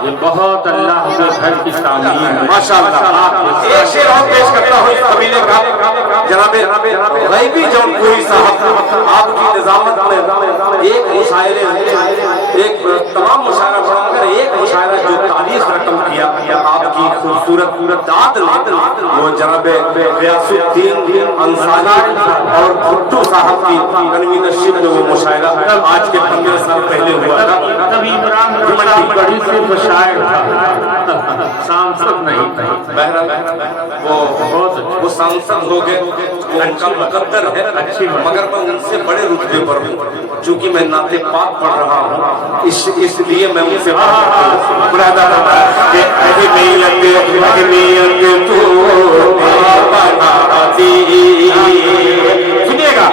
ये बहुत अल्लाह के घर की तामीर है माशाअल्लाह। एक शेर और पेश करता हूँ इस कबीले का। जनाबे गैबी जौनपुरी साहब आपकी निजामत में एक मुशायरे, एक तमाम मुशायरा पढ़कर एक मुशायरा जो तारीख रकम किया आपकी खूबसूरत दाद ने, वो जनाबे गियासुद्दीन अंसारी और भुट्टो साहब की कलमी नशीब में वो मुशायरा आज के 15 साल पहले हुआ था। तब इमरान बड़ी से शायर था, सांसद नहीं था। वो सांसद हो गए, वो उनका मुकद्दर है अच्छी, मगर मैं उनसे बड़े रुतबे पर हूँ चूंकि मैं नाते पाक पढ़ रहा हूँ, इसलिए मैं उनसे सुनिएगा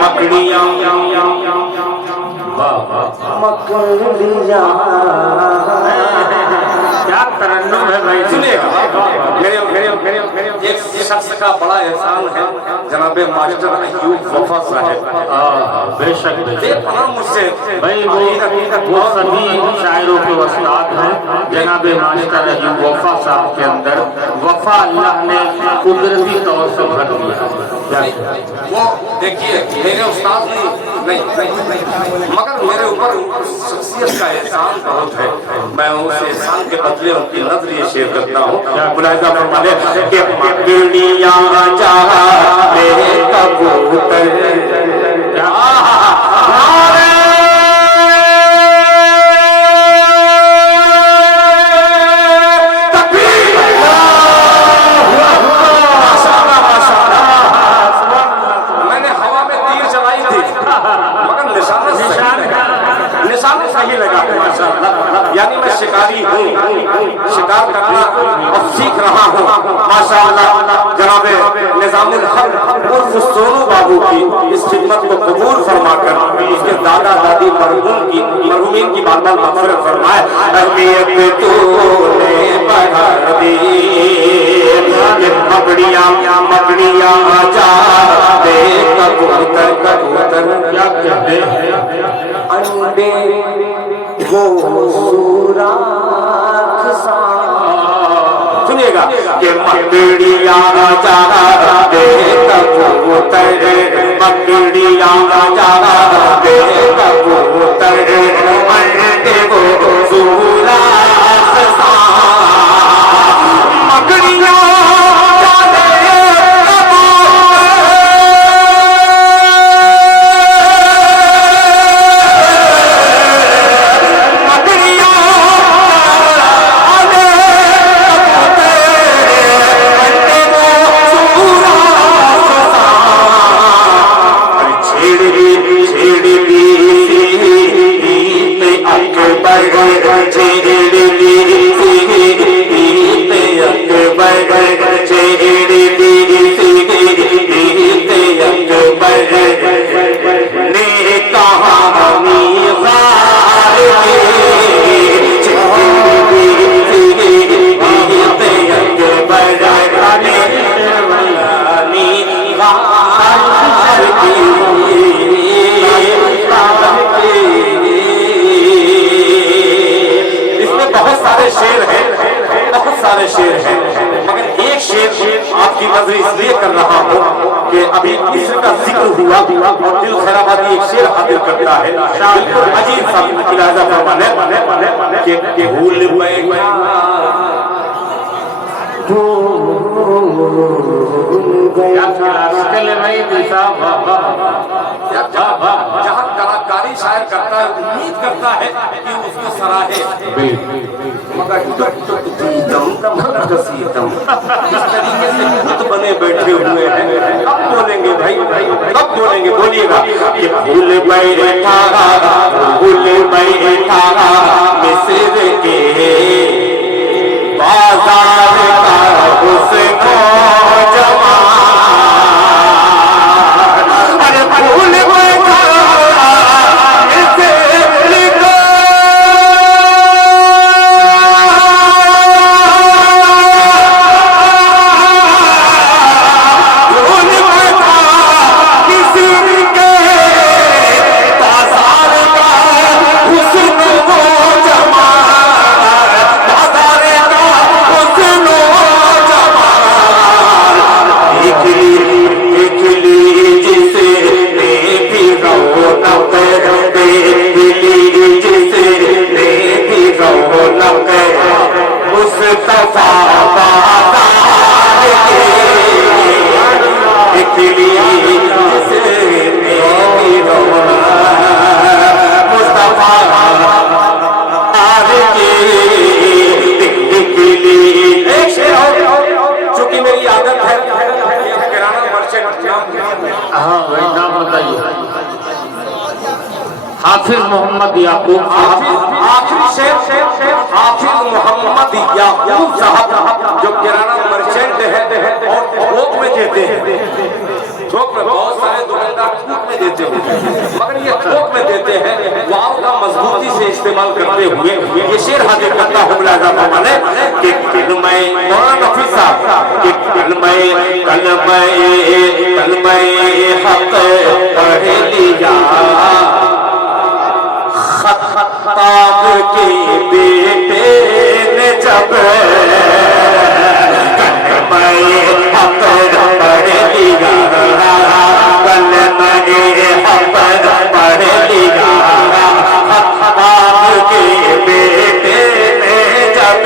मकड़ियाँ क्या तरन्नुम है भाई। सुनिएगा एक शख्स का बड़ा एहसान है जनाबे मास्टर अय्यूब वफा साहब। बेशक मुझसे भाई वो सभी शायरों के उस्ताद हैं। जनाबे मास्टर अय्यूब वफा साहब के अंदर वफा अल्लाह ने कुदरती तौर से भर दिया। वो देखिए मेरे उस्ताद नहीं, मगर मेरे ऊपर शख्सियत का एहसान बहुत है। मैं उस एहसान के बदले उनकी नजर ये शेयर करता हूँ। मुलाहिजा फरमाने कि मकड़ियाँ चाहते कबूतर सही लगा माशाअल्लाह। यानी मैं शिकारी हूँ, शिकार करना अब सीख रहा हूँ माशाअल्लाह। जनाबे निजामुल हक उर्फ सोनू बाबू की इस खिदमत को कबूल फरमाकर उसके दादा दादी मरहूमीन की बात मग़फ़िरत फरमाए। अहमियत तूने बढ़ा दी, मकड़ियाँ जा दे कबूतर कबूतर क्या कहते हैं अंडे वो सुराख सा। सुनिएगा कि मकड़ियाँ जा दे कबूतर, मकड़ियाँ जा दे कबूतर अंडे वो सुराख सा। मकड़ियाँ शेर है, मगर एक शेर आपकी नजर इसलिए कर रहा हूँ कि अभी इश्क का जिक्र हुआ और दिल खैराबादी एक शेर हाजिर करता है बिल्कुल अजीब सा। इलाजा फरमाने कि भूल जहाँ कलाकारी शायर करता है उम्मीद करता है कि उसको सराहे, मगर इस तरीके से खुद बने बैठे हुए हैं। कब बोलेंगे भाई, कब बोलेंगे? बोलिएगा कि भूल बैठा मिस्र के बाजार का हुस्न जवान, अरे भूल बैठा वफादार के खिली जिसने रोना मुस्तफा चूंकि मेरी आदत है किराना मर्चेंट हाँ भाई नाम बताइए। हाफिज मोहम्मद याकूब आखिरी शेर हाफिज मोहम्मद याकूब साहब जो किराना मर्चेंट है और थोक में देते हैं। थोक में बहुत सारे दुकानदार थोक में देते हैं मगर ये थोक में देते हैं। वाव का मजबूती से इस्तेमाल करते हुए ये शेर हाजिर करता हूँ मैंने कि कलमे मौलाना नफी साहब कि कलमे हक पढ़ लिया खत्ताब के बेटे ने जब कलमे हक पढ़ लिया कलमे हक पढ़ लिया खत्ताब के बेटे ने जब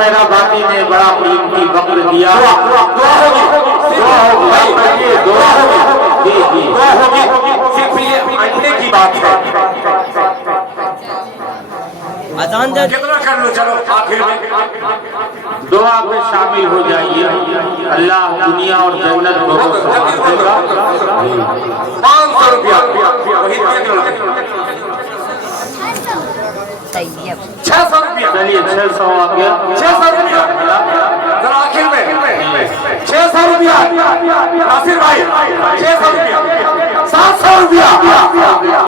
खैराबादी ने बड़ा कीमती वक्त दिया। सिर्फ ये अंडे की बात है। अजान दे कितना कर लो चलो आखिर में दुआ में शामिल हो जाइए। अल्लाह दुनिया और जन्नत को 500 रुपया 600 रुपया चलिए 600 आ गया। 600 रुपया आखिर में 600 रुपया नासिर भाई 600 रुपया 700 रुपया